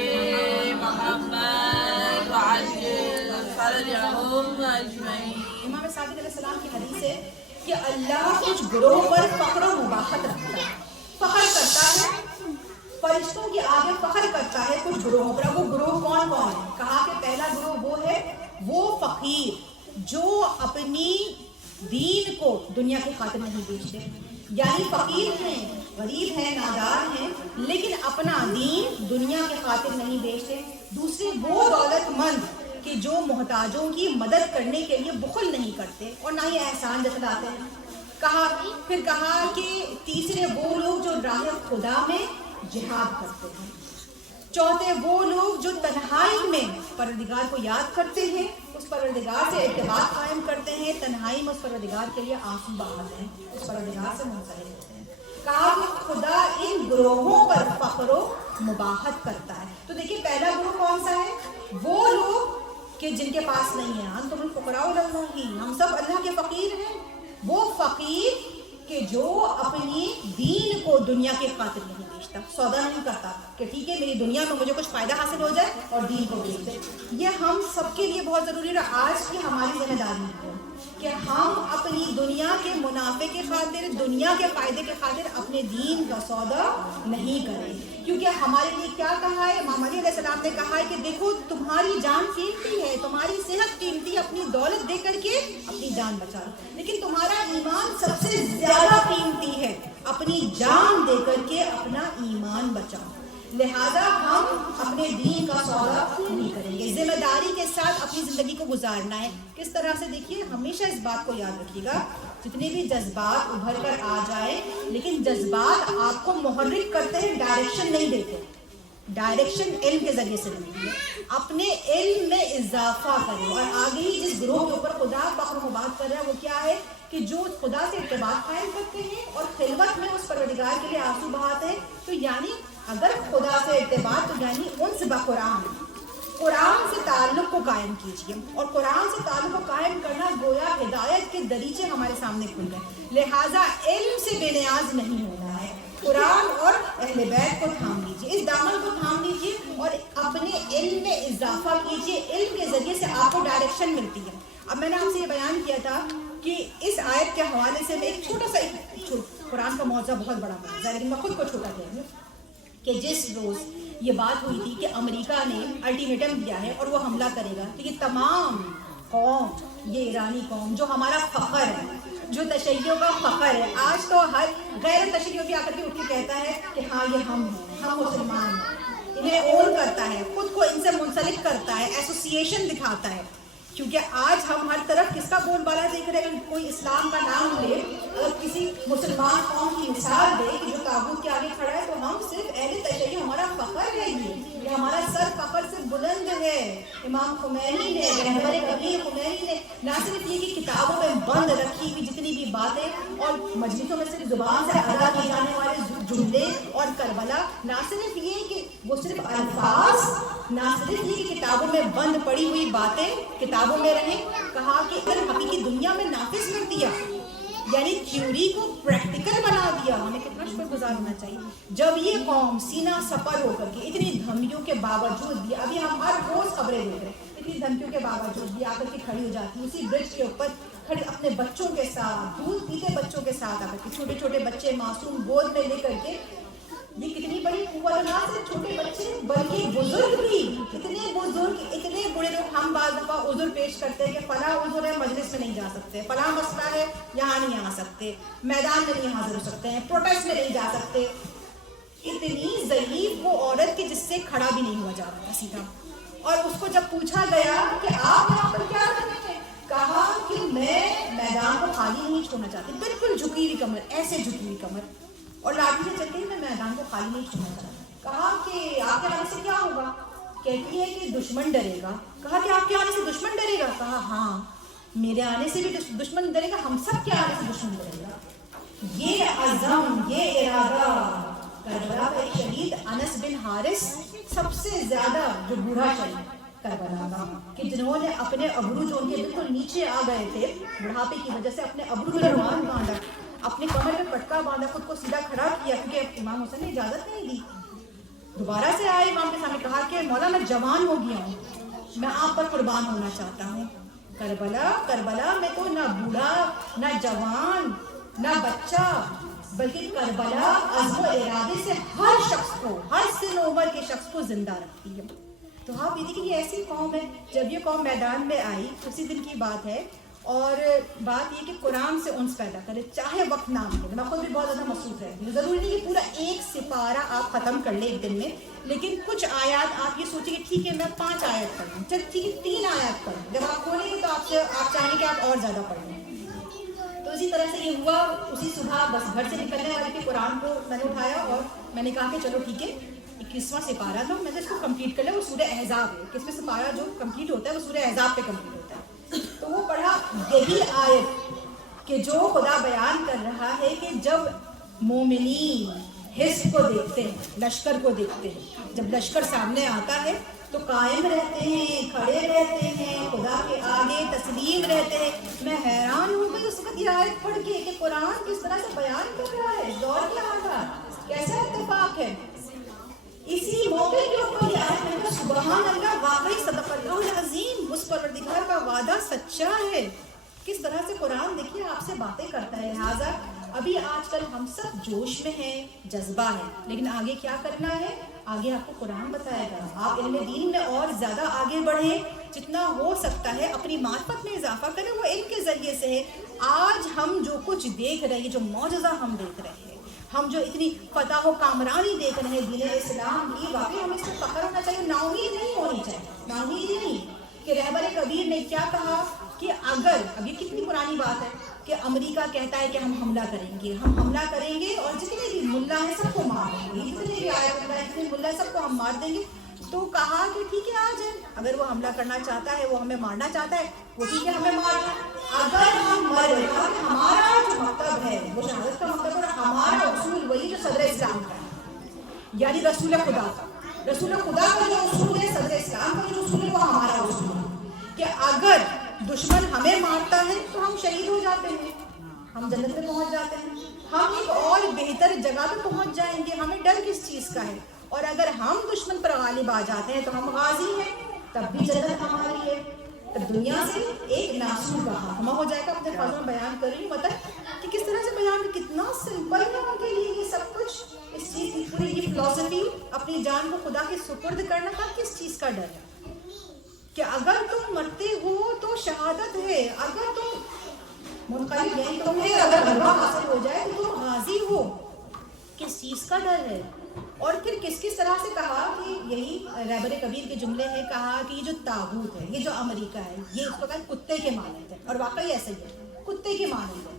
محمد وعجل فرجہم اجمعین. امام صادق علیہ السلام کی حدیث ہے کہ اللہ کچھ گروہ پر فخر و مباحت رکھتا ہے، فخر کرتا ہے، فرشتوں کے آگے فخر کرتا ہے کچھ گروہوں پر. وہ گروہ کون کون ہے؟ کہا کہ پہلا گروہ وہ ہے وہ فقیر جو اپنی دین کو دنیا کی خاطر نہیں بیچتے. یعنی فقیر ہیں، غریب ہیں، نادار ہیں، لیکن اپنا دین دنیا کی خاطر نہیں بیچتے. دوسرے وہ دولت مند کہ جو محتاجوں کی مدد کرنے کے لیے بخل نہیں کرتے اور نہ ہی احسان جتلاتے ہیں. پھر کہا کہ تیسرے وہ لوگ جو راہ خدا میں جہاد کرتے ہیں. چوتھے وہ لوگ جو تنہائی میں پروردگار کو یاد کرتے ہیں، اس پروردگار سے ارتباط قائم کرتے ہیں، تنہائی میں اس پروردگار کے لیے آنسو بہاتے ہیں، اس پروردگار سے منسلک ہوتے ہیں. کہا کہ خدا ان گروہوں پر فخر و مباحت کرتا ہے. تو دیکھیے پہلا گروہ کون سا ہے؟ وہ لوگ کہ جن کے پاس نہیں ہے. انتم الفقراء الی اللہ، ہم سب اللہ کے فقیر ہیں. وہ فقیر کہ جو اپنی دین کو دنیا کے خاطر نہیں بیچتا، سودا نہیں کرتا کہ ٹھیک ہے میری دنیا میں مجھے کچھ فائدہ حاصل ہو جائے اور دین کو بیچ دے. یہ ہم سب کے لیے بہت ضروری ہے. آج کی ہماری ذمہ داری ہے کہ ہم اپنی دنیا کے منافع کے خاطر، دنیا کے فائدے کے خاطر اپنے دین کا سودا نہیں کریں. کیونکہ ہمارے لیے کیا کہا ہے؟ امام علی علیہ السلام نے کہا ہے کہ دیکھو تمہاری جان قیمتی ہے، تمہاری صحت قیمتی ہے، اپنی دولت دے کر کے اپنی جان بچاؤ. لیکن تمہارا ایمان سب سے زیادہ قیمتی ہے، اپنی جان دے کر کے اپنا ایمان بچاؤ. لہذا ہم اپنے دین کا سودا نہیں کریں گے. ذمہ داری کے ساتھ اپنی زندگی کو گزارنا ہے. کس طرح سے؟ دیکھیے ہمیشہ اس بات کو یاد رکھیے گا، جتنے بھی جذبات ابھر کر آ جائیں، لیکن جذبات آپ کو محرک کرتے ہیں، ڈائریکشن نہیں دیتے. ڈائریکشن علم کے ذریعے سے ملتی ہے. اپنے علم میں اضافہ کریں. اور آگے ہی جس گروہ کے اوپر خدا فخر و بات کر رہا ہے وہ کیا ہے کہ جو خدا سے ارتباط قائم کرتے ہیں اور خلوت میں اس پروردگار کے لیے آنسو بہاتے ہیں. تو یعنی اگر خدا سے ارتباط تو یعنی انس بقرآن، قرآن سے تعلق کو قائم کیجیے. اور قرآن سے تعلق کو قائم کرنا گویا ہدایت کے دریچے ہمارے سامنے کھل گئے. لہٰذا علم سے بے نیاز نہیں ہونا ہے. قرآن اور اہل بیت کو تھام لیجیے، اس دامن کو تھام لیجیے اور اپنے علم میں اضافہ کیجیے. علم کے ذریعے سے آپ کو ڈائریکشن ملتی ہے. اب میں نے آپ سے یہ بیان کیا تھا کہ اس آیت کے حوالے سے میں ایک چھوٹا سا قرآن کا موضوع بہت بڑا موضوع ہے لیکن میں خود کو چھوٹا کہہ رہی ہوں کہ جس روز یہ بات ہوئی تھی کہ امریکہ نے الٹیمیٹم دیا ہے اور وہ حملہ کرے گا، تو یہ تمام قوم، یہ ایرانی قوم جو ہمارا فخر ہے، جو تشیعوں کا فخر ہے، آج تو ہر غیر تشیع بھی آ کر کے اٹھ کے کہتا ہے کہ ہاں یہ ہم ہیں، ہم مسلمان ہیں. انہیں اون کرتا ہے، خود کو ان سے منسلک کرتا ہے, ایسوسیشن دکھاتا ہے. کیونکہ آج ہم ہر طرف کس کا بول بالا دیکھ رہے ہیں. کوئی اسلام کا نام لے اور کسی مسلمان قوم کی مثال دے کہ جو تاغوت کے آگے کھڑا ہے, تو ہم صرف اہل تشیع, ہمارا فخر ہے, یہ ہمارا سر فخر سے بلند ہے. امام خمینی نے, رہبر کبیر خمینی نے نہ صرف یہ کہ کتابوں میں بند رکھی ہوئی جتنی بھی باتیں اور مجلسوں میں صرف زبان سے ادا کیے جانے والے جملے اور کربلا, نہ صرف یہ کہ وہ صرف الفاظ, نہ صرف یہ کہ کتابوں میں بند پڑی ہوئی باتیں کتابوں میں رہیں, کہا کہ اگر حقیقی دنیا میں نافذ کر دیا, یعنی تھیوری کو پریکٹیکل بنا دیا. ہمیں کتنا شکر گزار ہونا چاہیے جب یہ قوم سینہ سپر ہو کر کے اتنی دھمکیوں کے باوجود بھی, ابھی ہم ہر روز خبریں دیکھ رہے ہیں, اتنی دھمکیوں کے باوجود بھی آ کر کے کھڑی ہو جاتی ہے اسی برج کے اوپر کھڑے اپنے بچوں کے ساتھ, دودھ پیتے بچوں کے ساتھ آ کر کے, چھوٹے چھوٹے بچے معصوم گود میں لے کر کے. یہ کتنی بڑی قوت, نہ صرف چھوٹے بچے بلکہ بزرگ بھی, اتنے بزرگ اتنے بڑے لوگ. ہم بعض دفعہ عذر پیش کرتے ہیں کہ فلاں عذر ہے, مجلس میں نہیں جا سکتے, فلاں مسئلہ ہے یہاں نہیں آ سکتے, میدان میں نہیں حاضر ہو سکتے ہیں, پروٹیسٹ میں نہیں جا سکتے. اتنی ضعیف وہ عورت کہ جس سے کھڑا بھی نہیں ہوا جا رہا سیدھا. اور اس کو جب پوچھا گیا کہ آپ یہاں پر کیا کر رہے ہیں, کہا کہ میں میدان کو خالی نہیں چھوڑنا چاہتی. بالکل جھکی ہوئی کمر, ایسے جھکی ہوئی کمر, اور لاٹھی سے چل کے میں میدان کو خالی نہیں چھوڑنا چاہتی. کہا کہ آپ کے آنے سے کیا ہوگا, کہتی ہے کہ دشمن ڈرے گا. کہا کہ آپ کے آنے سے دشمن ڈرے گا. کہا ہاں, میرے آنے سے بھی دشمن ڈرے گا, ہم سب کے آنے سے دشمن ڈرے گا. یہ عزم, یہ ارادہ, کربلا کا ایک شہید انس بن حارث سب سے زیادہ جو بوڑھا شہید کربلا کا, کہ جنہوں نے اپنے ابرو جو ان کے بالکل نیچے آ گئے تھے بڑھاپے کی وجہ سے, اپنے ابرو میں رومال باندھا, اپنے کمر میں پٹکا باندھا, خود کو سیدھا کھڑا کیا کیونکہ امام حسین نے اجازت نہیں دی. دوبارہ سے آئے امام کے سامنے, کہا کہ مولا میں جوان ہو گیا ہوں, میں آپ پر قربان ہونا چاہتا ہوں. کربلا میں تو نہ بوڑھا نہ جوان نہ بچہ, بلکہ کربلا عزم و ارادے سے ہر شخص کو, ہر سن و عمر کے شخص کو زندہ رکھتی ہے. تو آپ یہ دیکھیں کہ یہ ایسی قوم ہے, جب یہ قوم میدان میں آئی اسی دن کی بات ہے, اور بات یہ کہ قرآن سے انس پیدا کرے, چاہے وقت نہ ملے. میں خود بھی بہت زیادہ مصروف رہتی ہوں, ضروری نہیں کہ پورا ایک سپارہ آپ ختم کر لیں ایک دن میں, لیکن کچھ آیات آپ یہ سوچیں کہ ٹھیک ہے میں 5 آیت پڑھ لوں, چل ٹھیک ہے 3 آیات پڑھ لوں. جب آپ کھولیں گے تو آپ چاہیں گے کہ آپ اور زیادہ پڑھ لیں. تو اسی طرح سے یہ ہوا. اسی صبح بس گھر سے نکلنے والے کے قرآن کو میں نے اٹھایا اور میں نے کہا کہ چلو ٹھیک ہے 21واں سپارہ تھا, میں نے اس کو کمپلیٹ کر لیا. وہ سورہ احزاب ہے, 21واں سپارہ جو کمپلیٹ ہوتا ہے وہ سورہ احزاب پہ کمپلیٹ ہوتا ہے. تو وہ پڑھا یہی آیت کہ جو خدا بیان کر رہا ہے کہ جب مومنین حزب کو دیکھتے ہیں, لشکر کو دیکھتے ہیں, جب لشکر سامنے آتا ہے تو قائم رہتے ہیں, کھڑے رہتے ہیں, خدا کے آگے تسلیم رہتے ہیں. میں حیران ہو گئی اس وقت یہ آیت پڑھ کے کہ قرآن کس طرح سے بیان کر رہا ہے, دور کیا آتا, کیسا اتفاق ہے. اسی موقع کے اوپر یہ آیت میں کہا سبحان اللہ, واقعی صدق اللہ العظیم, اس پروردگار کا وعدہ سچا ہے. کس طرح سے قرآن دیکھیے آپ سے باتیں کرتا ہے. لہٰذا ابھی آج کل ہم سب جوش میں ہیں, جذبہ ہے, لیکن آگے کیا کرنا ہے, آگے آپ کو قرآن بتائے گا. آپ علم دین میں اور زیادہ آگے بڑھیں, جتنا ہو سکتا ہے اپنی معرفت میں اضافہ کریں, وہ علم کے ذریعے سے ہے. آج ہم جو کچھ دیکھ رہے ہیں, جو معجزہ ہم دیکھ رہے ہیں, ہم جو اتنی فتح و کامرانی دیکھ رہے ہیں دین اسلام کی, واقعی ہمیں اس پر فخر ہونا چاہیے, ناامید نہیں ہونی چاہیے. ناامید نہیں کہ رہبر کبیر نے کیا کہا کہ اگر, اب یہ کتنی پرانی بات ہے کہ امریکہ کہتا ہے کہ ہم حملہ کریں گے, ہم حملہ کریں گے اور جتنے بھی ملا ہیں سب کو مار دیں گے, جتنے بھی آیت اللہ جتنے ملا ہیں سب کو ہم مار دیں گے. تو کہا کہ ٹھیک ہے آ جائیں, اگر وہ حملہ کرنا چاہتا ہے, وہ ہمیں مارنا چاہتا ہے, وہ ٹھیک ہے ہمیں مار دیں. اگر ہم مر گئے, ہمارا جو مطلب ہے وہ شہادت کا مطلب ہے, ہمارا اصول وہی جو صدر اسلام کا ہے, یعنی رسول خدا کا, رسول خدا کا جو اصول ہے, صدر اسلام کا جو اصول ہے, وہ ہمارا اصول ہے کہ اگر دشمن ہمیں مارتا ہے تو ہم شہید ہو جاتے ہیں, ہم جنت میں پہنچ جاتے ہیں, ہم ایک اور بہتر جگہ پہ پہنچ جائیں گے. ہمیں ڈر کس چیز کا ہے, اور اگر ہم دشمن پر غالب آ جاتے ہیں تو ہم غازی ہیں, تب بھی جنت ہماری ہے. تب دنیا سے ایک ناسور کا خاتمہ ہو جائے گا. اپنے فاضل میں بیان کر رہی ہوں, مطلب کہ کس طرح سے بیان, کتنا سمپل ہے ان کے لیے یہ سب کچھ. اس چیز کی پوری یہ فلسفی, اپنی جان کو خدا کے سپرد کرنا تھا. کس چیز کا ڈر ہے کہ اگر تم مرتے ہو تو شہادت ہے, اگر تم منقلب یعنی تمہیں اگر غلبہ حاصل ہو جائے تو تم غازی ہو. کس چیز کا ڈر ہے, اور پھر کس طرح سے کہا کہ یہی رہبر کبیر کے جملے ہیں، کہا کہ یہ جو طاغوت ہے، یہ جو امریکہ ہے، یہ اس وقت کتے کے مانند ہے، اور واقعی ایسا ہی ہے، کتے کے مانند ہے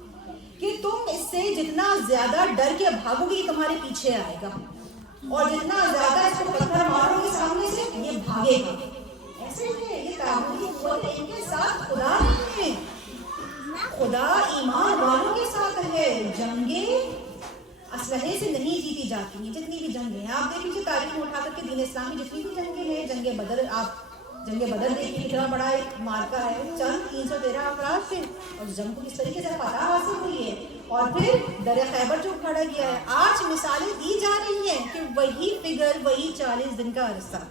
کہ تم اس سے جتنا زیادہ ڈر کے بھاگو گے یہ تمہارے پیچھے آئے گا، اور جتنا زیادہ اس کو پتھر مارو گے سامنے سے یہ بھاگے گا. ایسے ہی ہے یہ طاغوتی قوت، ان کے ساتھ خدا نہیں ہے، خدا ایمان والوں کے ساتھ ہے. جنگیں اسلحے سے نہیں جیتی جاتی ہیں، جتنی بھی جنگیں ہیں آپ دیکھ لیجیے تاریخ میں اٹھا کر کے دین اسلام کی جتنی بھی جنگیں ہیں، جنگ بدر، آپ جنگ بدر دیکھیے کتنا بڑا ایک مارکا ہے، چند 313 افراد تھے، اور جنگ کو کس طریقے سے فتح حاصل ہوئی ہے. اور پھر در خیبر جو کھڑا گیا ہے، آج مثالیں دی جا رہی ہیں کہ وہی فگر، وہی 40 دن کا عرصہ،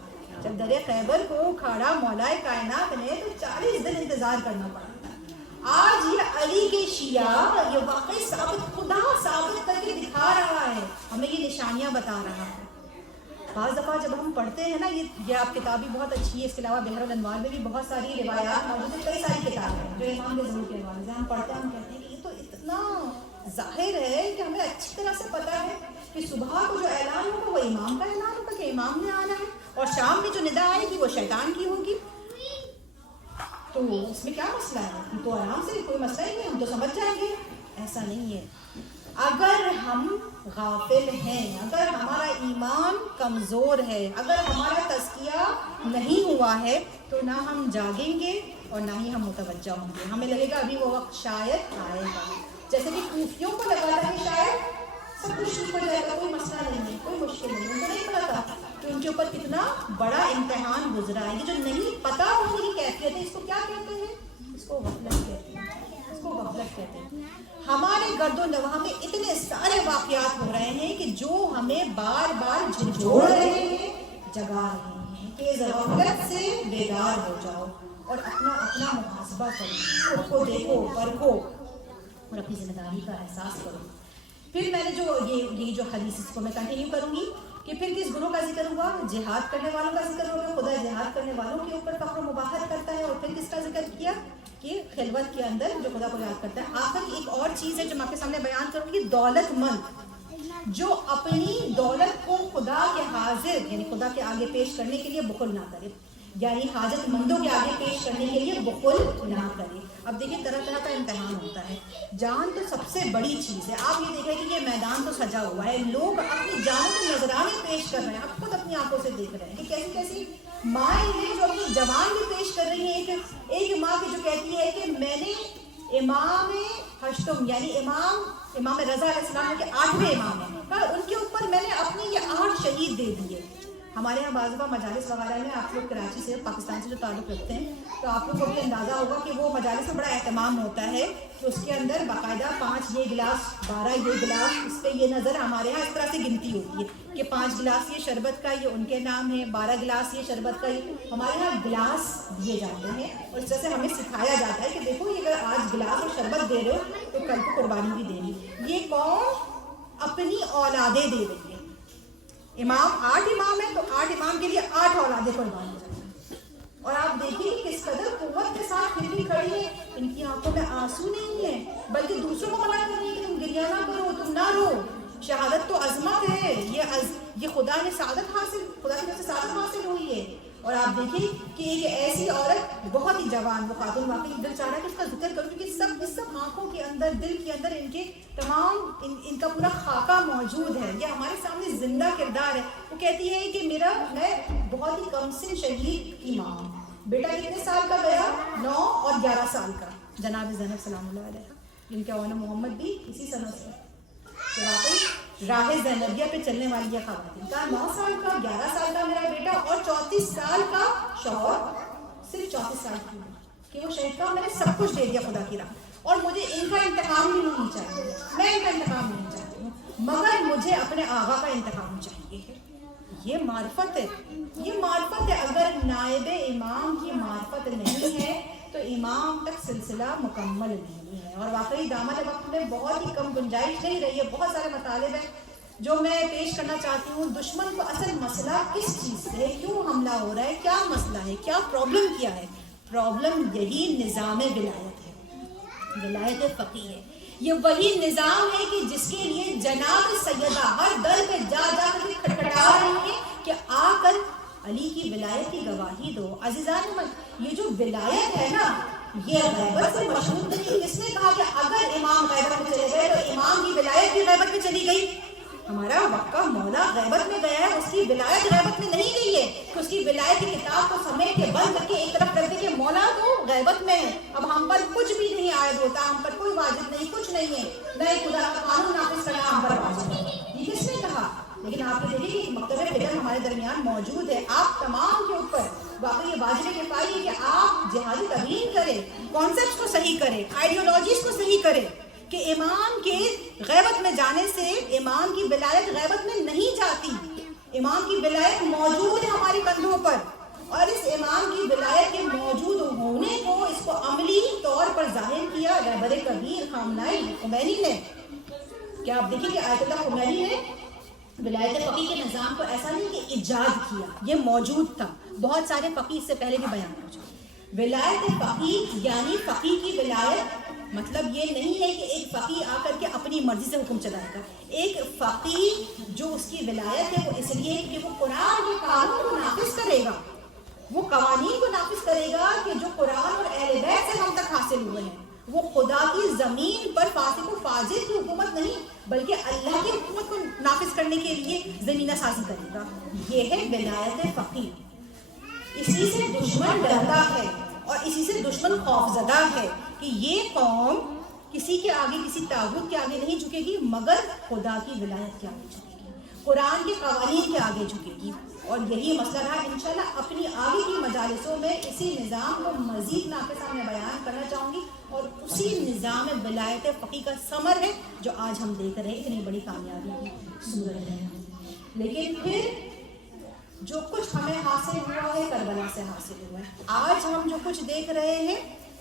جب در خیبر کو کھاڑا مولا کائنات نے تو 40 دن انتظار کرنا پڑا. آج یہ علی کے شیعہ یہ واقعی خدا ثابت کر کے دکھا رہا ہے، ہمیں یہ نشانیاں بتا رہا ہے. بعض دفعہ جب ہم پڑھتے ہیں نا، یہ آپ کتاب بھی بہت اچھی ہے، اس کے علاوہ بحر الانوار میں بھی بہت ساری روایات موجود ہیں، کئی ساری کتابیں ہیں جو امام ظہور کے حوالے سے ہم پڑھتے ہیں، ہم کہتے ہیں کہ یہ تو اتنا ظاہر ہے کہ ہمیں اچھی طرح سے پتہ ہے کہ صبح کو جو اعلان ہوگا وہ امام کا اعلان ہوگا کہ امام نے آنا ہے، اور شام میں جو ندا آئے گی وہ شیطان کی ہوگی. تو اس میں کیا مسئلہ ہے؟ ہم تو آرام سے، کوئی مسئلہ ہی نہیں، ہم تو سمجھ جائیں گے. ایسا نہیں ہے. اگر ہم غافل ہیں، اگر ہمارا ایمان کمزور ہے، اگر ہمارا تزکیہ نہیں ہوا ہے، تو نہ ہم جاگیں گے اور نہ ہی ہم متوجہ ہوں گے. ہمیں لگے گا ابھی وہ وقت شاید آئے گا، جیسے کہ کوفیوں کو لگا تھا کہ شاید سب کچھ ٹھیک ہو جائے گا، کوئی مسئلہ نہیں ہے، کوئی مشکل نہیں. ان کو نہیں پتا تھا کہ ان کے اوپر کتنا بڑا امتحان گزرا ہے. یہ جو نہیں پتا ہونے کی کیفیت ہے، اس کو کیا کہتے ہیں؟ اس کو غفلت کہتے ہیں، اس کو غفلت کہتے ہیں. ہمارے گرد و نواح میں اتنے سارے واقعات ہو رہے ہیں کہ جو ہمیں بار بار جھنجھوڑ رہے ہیں، جگا رہے ہیں کہ غفلت سے بیدار ہو جاؤ اور اپنا محاسبہ کرو، خود کو دیکھو، پرکھو اور اپنی ذمہ داری کا احساس کرو. پھر میں نے جو حدیث اس کو میں کنٹینیو کروں گی کہ پھر کس گروہ کا ذکر ہوا؟ جہاد کرنے والوں کا ذکر ہو گیا. خدا جہاد کرنے والوں کے اوپر فخر و مباحت کرتا ہے. اور پھر کس کا ذکر کیا کہ خلوت کے اندر جو خدا کو یاد کرتا ہے. آخر ایک اور چیز ہے جو میں آپ کے سامنے بیان کروں گی، دولت مند جو اپنی دولت کو خدا کے حاضر یعنی خدا کے آگے پیش کرنے کے لیے بخل نہ کرے، یعنی حاجت مندوں کے آگے پیش کرنے کے لیے بخل نہ کرے. اب دیکھیں طرح طرح کا امتحان ہوتا ہے. جان تو سب سے بڑی چیز ہے. آپ یہ دیکھیں کہ یہ میدان تو سجا ہوا ہے، لوگ اپنی جانوں کے نذرانے پیش کر رہے ہیں. آپ خود اپنی آنکھوں سے دیکھ رہے ہیں کہ کیسی کیسی مائیں ہیں جو اپنی جوان بھی پیش کر رہی ہیں. ایک ماں کی جو کہتی ہے کہ میں نے امام ہشتم یعنی امام رضا علیہ السلام کے 8ویں امام ہیں، ان کے اوپر میں نے اپنے یہ 8 شہید دے دیے. ہمارے یہاں بعض مجالس وغیرہ میں، آپ لوگ کراچی سے پاکستان سے جو تعلق رکھتے ہیں تو آپ لوگ کو بھی اندازہ ہوگا کہ وہ مجالس میں بڑا اہتمام ہوتا ہے کہ اس کے اندر باقاعدہ 5 یہ گلاس، 12 یہ گلاس، اس پہ یہ نظر ہمارے یہاں اس طرح سے گنتی ہوتی ہے کہ 5 گلاس یہ شربت کا یہ ان کے نام ہے، 12 گلاس یہ شربت کا یہ ہمارے یہاں گلاس دیے جاتے ہیں. اور اس طرح سے ہمیں سکھایا جاتا ہے کہ دیکھو یہ اگر آج گلاس اور شربت دے رہے ہو تو کل کو قربانی بھی دے رہی. یہ کون اپنی اولادیں دے رہی ہے. امام 8 امام ہیں تو 8 امام کے لیے 8 اولادیں قربان ہو جاتی ہیں. اور آپ دیکھیے کہ کس قدر قوت کے ساتھ پھر بھی کھڑی ہے. ان کی آنکھوں میں آنسو نہیں ہے بلکہ دوسروں کو منع کر رہی ہے کہ تم گریہ نہ کرو، تم نہ رو. شہادت تو عظمت ہے، یہ خدا نے خدا کی طرف سے سعادت حاصل ہوئی ہے. اور آپ دیکھیں کہ ایک ایسی عورت بہت ہی جوان، وہ خاتون واقعی دل چاہ رہا ہے کہ اس کا ذکر کروں کیونکہ سب آنکھوں کے اندر، دل کے اندر ان کے تمام ان کا پورا خاکہ موجود ہے. یہ ہمارے سامنے زندہ کردار ہے. وہ کہتی ہے کہ میں بہت ہی کم سن شہید کی ماں ہوں. بیٹا کتنے سال کا گیا؟ 9 اور 11 سال کا. جناب زینب سلام اللہ علیہ جن کے عنوان محمد بھی اسی سنہ سے واقعی راہ زینبیہ پہ چلنے والی یہ خواتین کا 9 سال کا، 11 سال کا میرا بیٹا اور 34 سال کا شوہر. صرف 34 سال کی کہ وہ شہید کا، میں نے سب کچھ دے دیا خدا کی راہ. اور مجھے ان کا انتقام بھی نہیں چاہیے، میں ان کا انتقام نہیں چاہتی ہوں، مگر مجھے اپنے آغا کا انتقام چاہیے. یہ معرفت ہے، یہ معرفت ہے. اگر نائب امام کی معرفت نہیں ہے تو امام تک سلسلہ مکمل نہیں ہے. اور واقعی دامن وقت میں بہت ہی کم گنجائش نہیں رہی ہے. بہت سارے مطالب ہیں جو میں پیش کرنا چاہتی ہوں. دشمن کو اصل مسئلہ کس چیز سے ہے، کیوں حملہ ہو رہا ہے، کیا مسئلہ ہے، کیا پرابلم کیا ہے؟ پرابلم یہی نظام ولایت ہے، ولایت فقیہ ہے. یہ وہی نظام ہے کہ جس کے لیے جناب سیدہ ہر در پہ جا جا کر کھٹکھٹا رہی ہیں کہ آ کر علی کی ولایت کی گواہی دو. عزیزان من، یہ جو ولایت ہے نا یہ غیبت سے مشروط نہیں. کس نے کہا کہ اگر امام غیبت میں چلے گئے تو امام کی ولایت بھی غیبت میں چلی گئی؟ ہمارا وقت مولا غیبت میں گیا ہے، اس کی ولایت غیبت میں نہیں گئی ہے کہ اس کی ولایت کی کتاب کو سمیٹ کے بند کر کے ایک طرف کر دے کہ مولا تو غیبت میں ہے، اب ہم پر کچھ بھی نہیں عائد ہوتا، ہم پر کوئی واجب نہیں، کچھ نہیں ہے، نئے خدا کا قانون نافذ کرنا ہم پر واجب ہے. یہ کس نے کہا؟ لیکن آپ نے دیکھیں کہ مکتب فکر ہمارے درمیان موجود ہے. آپ تمام کے اوپر واقعی یہ واجب کفایہ ہے کہ آپ جہادی تبیین کریں، کانسیپٹس کو صحیح کریں، آئیڈیالوجیز کو صحیح کریں کہ امام کے غیبت میں جانے سے امام کی ولایت غیبت میں نہیں جاتی. امام کی ولایت موجود ہے ہمارے کندھوں پر، اور اس امام کی ولایت کے موجود ہونے کو اس کو عملی طور پر ظاہر کیا رہبر کبیر خامنۂ خمینی نے. کیا آپ دیکھیں کہ آیت اللہ خمینی نے ولایت فقیہ کے نظام کو ایسا نہیں کہ ایجاد کیا، یہ موجود تھا. بہت سارے فقیہ اس سے پہلے بھی بیان ہو چکے. ولایت فقیہ یعنی فقیہ کی ولایت مطلب یہ نہیں ہے کہ ایک فقیہ آ کر کے اپنی مرضی سے حکم چلائے گا. ایک فقیہ جو اس کی ولایت ہے وہ اس لیے کہ وہ قرآن کے قانون کو نافذ کرے گا، وہ قوانین کو نافذ کرے گا کہ جو قرآن اور اہل بیت سے ہم تک حاصل ہوئے ہیں. وہ خدا کی زمین پر فاسق و فاجر کی حکومت نہیں بلکہ اللہ کی حکومت کو نافذ کرنے کے لیے زمینہ سازی کرے گا. یہ ہے ولایت فقیہ. اسی سے دشمن ڈرتا ہے اور اسی سے دشمن خوفزدہ ہے کہ یہ قوم کسی کے آگے، کسی طاغوت کے آگے نہیں جھکے گی مگر خدا کی ولایت کے آگے جھکے گی، قرآن کے قوانین کے آگے جھکے گی. اور یہی مسئلہ رہا. انشاءاللہ اپنی آگے کی مجالسوں میں اسی نظام کو مزید میں آپ کے سامنے بیان کرنا چاہوں گی، اور اسی نظام ولایت فقیہ کا ثمر ہے جو آج ہم دیکھ رہے ہیں اتنی بڑی کامیابی کی صورت ہے. لیکن پھر جو کچھ ہمیں حاصل ہوا ہے کربلا سے حاصل ہوا ہے. آج ہم جو کچھ دیکھ رہے ہیں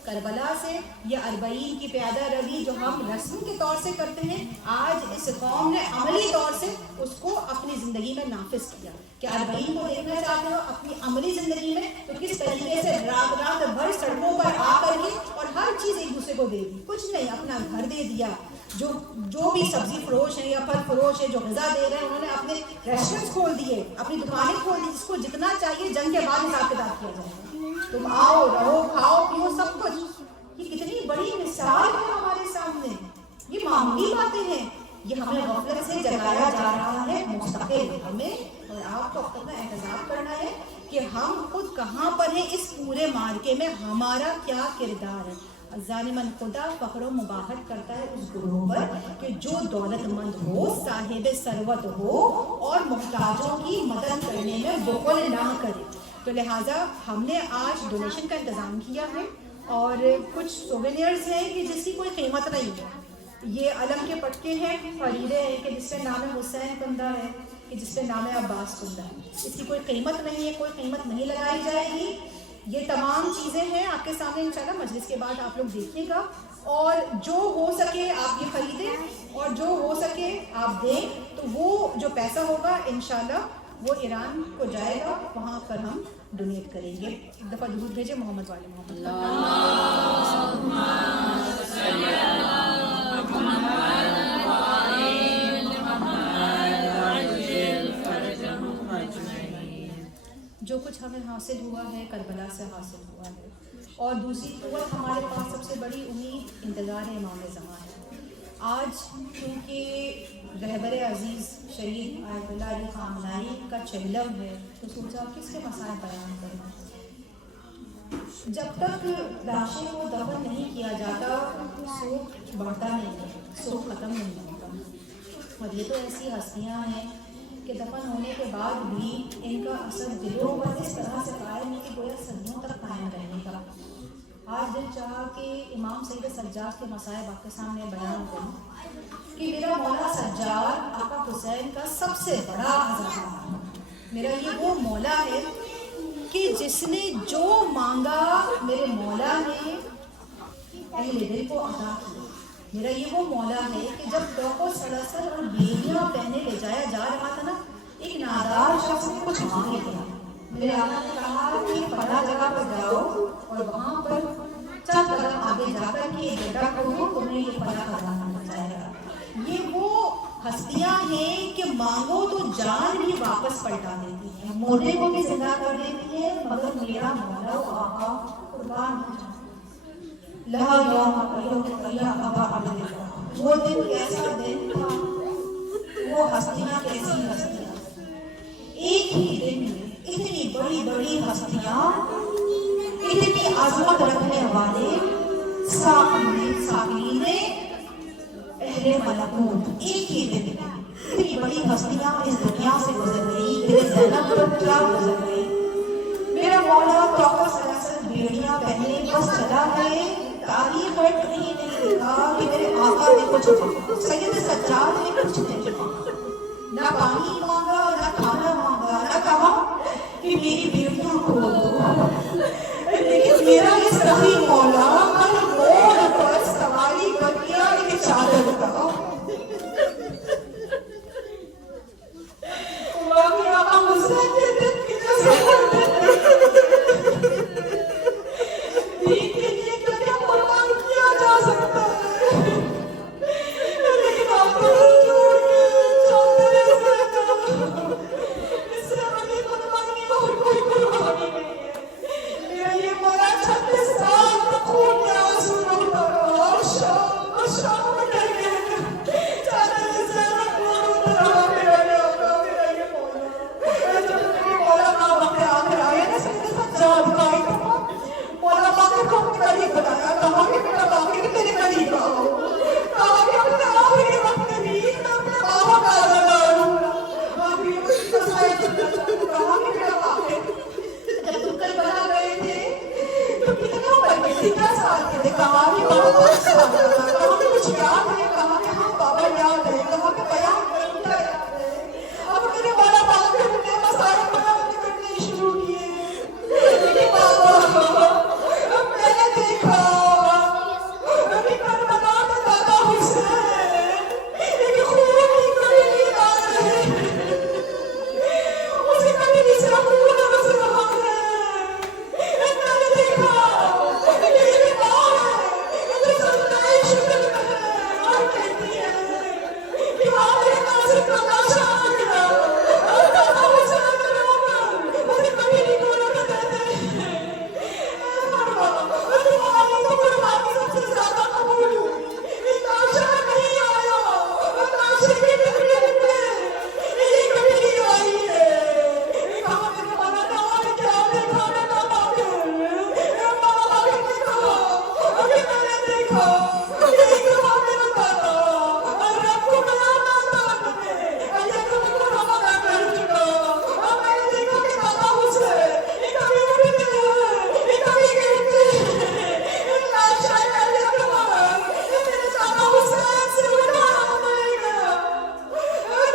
کربلا سے، یہ 40 کی پیادہ روی جو ہم رسم کے طور سے کرتے ہیں، آج اس قوم نے عملی طور سے اس کو اپنی زندگی میں نافذ کیا. کہ 40 کو دیکھنا چاہتے ہو اپنی عملی زندگی میں تو کس طریقے سے رات رات بھر سڑکوں پر آ کر کے اور ہر چیز ایک دوسرے کو دے دی. کچھ نہیں، اپنا گھر دے دیا. جو بھی سبزی فروش ہیں یا پھل فروش ہے جو غذا دے رہے ہیں انہوں نے اپنے ریسٹورینٹس کھول دیے، اپنی دکانیں کھول دی. جس کو جتنا چاہیے جنگ کے بعد حساب کتاب کیا جائے. تم آؤ رہو کھاؤ پیو سب کچھ. یہ کتنی بڑی مثال ہے ہمارے سامنے. یہ معمولی باتیں ہیں. یہ ہمیں غفلت سے جگایا جا رہا ہے. مستقل ہمیں اور آپ کو اپنا احتساب کرنا ہے کہ ہم خود کہاں پر ہیں اس پورے مارکے میں، ہمارا کیا کردار ہے. ظالماً خدا فخر و مباحت کرتا ہے اس گروہ پر کہ جو دولت مند ہو، صاحب ثروت ہو اور محتاجوں کی مدد کرنے میں بخل نہ کرے. تو لہٰذا ہم نے آج ڈونیشن کا انتظام کیا ہے اور کچھ سووینئرز ہیں کہ جس کی کوئی قیمت نہیں ہے. یہ علم کے پٹکے ہیں، خریدے ہیں کہ جس پہ نام حسین کندہ ہے، کہ جس پہ نام عباس کندہ ہے. اس کی کوئی قیمت نہیں ہے، کوئی قیمت نہیں لگائی جائے گی. یہ تمام چیزیں ہیں آپ کے سامنے انشاءاللہ مجلس کے بعد آپ لوگ دیکھیے گا. اور جو ہو سکے آپ یہ خریدیں اور جو ہو سکے آپ دیں. تو وہ جو پیسہ ہوگا انشاءاللہ وہ ایران کو جائے گا، وہاں پر ہم ڈونیٹ کریں گے. ایک دفعہ درود بھیجیں محمد والے محمد. جو کچھ ہمیں حاصل ہوا ہے کربلا سے حاصل ہوا ہے. اور دوسری قوت ہمارے پاس سب سے بڑی امید انتظار امام زمان ہے. آج کیونکہ رہبر عزیز شہید آیت اللہ علی خامنۂ کا چہلم ہے تو سوچا کس کے مسائل بیان کرنا. جب تک لاشیں کو دفن نہیں کیا جاتا سوگ بڑھتا نہیں ہے، سوگ ختم نہیں ہوتا. اور یہ تو ایسی ہستیاں ہیں کہ دفن ہونے کے بعد بھی ان کا اثر دلوں پر اس طرح سے قائم ہے کہ گویا صدیوں تک قائم رہنے کا. آج دل چاہا کہ امام سید سجاد کے مصائب آپ کے سامنے بیان کروں کہ میرا مولا سجاد آقا حسین کا سب سے بڑا عزیز. میرا یہ وہ مولا ہے کہ جس نے جو مانگا میرے مولا نے اہل دل کو عطا کیا. میرا یہ وہ مولا ہے کہ جب ڈوکو سڑسر اور بیڑیاں پہنے لے جایا جا رہا تھا نا، ایک نادار شخص نے کچھ مانگے گیا. میرے آقا نے کہا کہ فلاں جگہ پر جاؤ اور وہاں پر چند قدم آگے آگے جا کر کے گڈھا کھودو تمہیں یہ پلا خزانہ مل جائے گا. یہ وہ ہستیاں ہیں کہ مانگو تو جان بھی واپس پلٹا دیتی ہیں, مردے کو بھی زندہ کر دیتی ہے, مگر میرا مولا و آقا قربان ہو جاتا. لا یوم یا ابا عبداللہ, وہ دن کیسا دن تھا, وہ ہستیاں کیسی ہستیاں, ایک ہی دن میں اتنی بڑی بڑی ہستیاں, اتنی عظمت رکھنے والے ساکرین اہل ملکوت, ایک ہی دن میں اتنی بڑی ہستیاں اس دنیا سے گزر گئی. میرے زینب پر کیا گزر گئی, میرا مولا توقع سلاسل بیڑیاں پہنے بس چلا گئے. تاریخ میں کہیں نہیں لکھا کہ میرے آقا نے کچھ مانگا, سید سجاد نے کچھ نہیں مانگا, نہ پانی مانگا, نہ کھانا مانگا, نہ کہا کہ میری بیڑیاں کھول دو. لیکن میرا یہ سخی مولا ہر موڑ پر سواری کر دیا ایک چادر کا. واقعی آقا حسین کے دن کی جیسا دین کے لیے کیا قربان کیا جا سکتا ہے, لیکن آپ کو چادر ایسا اس سے بڑی قربانی اور کوئی قربانی نہیں ہے. میرا یہ مولا 36 سال تک خون کے آنسو روتا رہا, شام کر کے چادر سے روتا رہا. میرا یہ آقا, میرا یہ مولا, جب میرے مولا کا وقت آخر آیا نا سید سجاد کا, مولا باقر کو اپنے قریب بتایا, کہا کہ بیٹا باقر میرے قریب آؤ, کہا کہ اپنے آخری وقت میں بھی میں اپنے بابا کا آدھا لوں گا. باقر یہ مجھے تصائب کرنا چاہتا, کہا کہ بیٹا باقر جب تم کل بنا گئے تھے تو کتنے عمر کے تھے, کیا سال کے تھے, کہا کہ بابا 5 سال کا تھا, کہا کہ کچھ یاد ہے, کہا کہ ہاں بابا یاد ہے, کہا کہ بیان کروں کیا یاد ہے. اب میرے مولا باقر نے مسائل بیان کرنے شروع کیے. لیکن بابا میں نے دیکھا کہ کربلا میں دادا حسین ایک خون کی کڑی لا رہے ہیں, اسے کبھی بھی سے خون رس رہا ہے. میں نے دیکھا کہ میری ماں ہے جو سجدہ شکر میں ہے اور کہتی ہے کہ ہاں میرے ناصر کا لاشا آ گیا, اور دادا حسین نے رو کر اسے کبھی نہیں گولا کر دیتے. تمہاری تو قربانی سب سے زیادہ قبول ہوئی, یہ لاشا نہیں آیا, اور لاشے کے ٹکڑے ٹکڑے یہ کبھی نہیں آئی ہے. کہا میرے مولا نے کہا کہ کیا دیکھا بیٹا باقر, مولا باقر نے کہا کہ میں نے دیکھا کہ ایک دفعہ میرا دادا اور رب کو بیان نہ کرنے یہ تم کو روانہ کر چکا, اور میں نے دیکھا کہ دادا حسین یہ کبھی اٹھتے ہیں, یہ کبھی گرتے ہیں, یہ لاشا ہے یہ کمار, یہ میرے دادا حسین سے اٹھانا پڑے گا.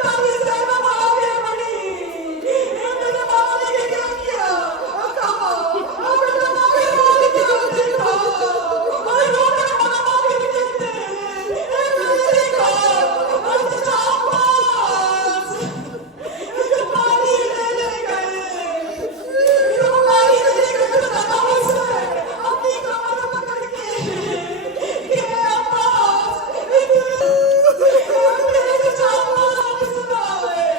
دادی زینب آگے بڑھی, میرے ماما نے یہ کیا کیا, کہا بیٹا باقر اور کیا دیکھا, اور رو کر مولا باقر کہتے ہیں میں نے دیکھا چچا عباس جو پانی لینے گئے, جو پانی لینے گئے تو دادا حسین اپنی کمر پکڑ کے کہ عباس میرے چچا عباس واپس آئے,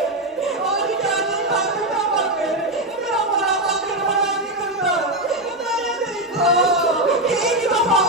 اور کیا دیکھا بیٹا باقر, میرا مولا باقر بڑا نکلتا, میں نے دیکھا کہ ایک دفعہ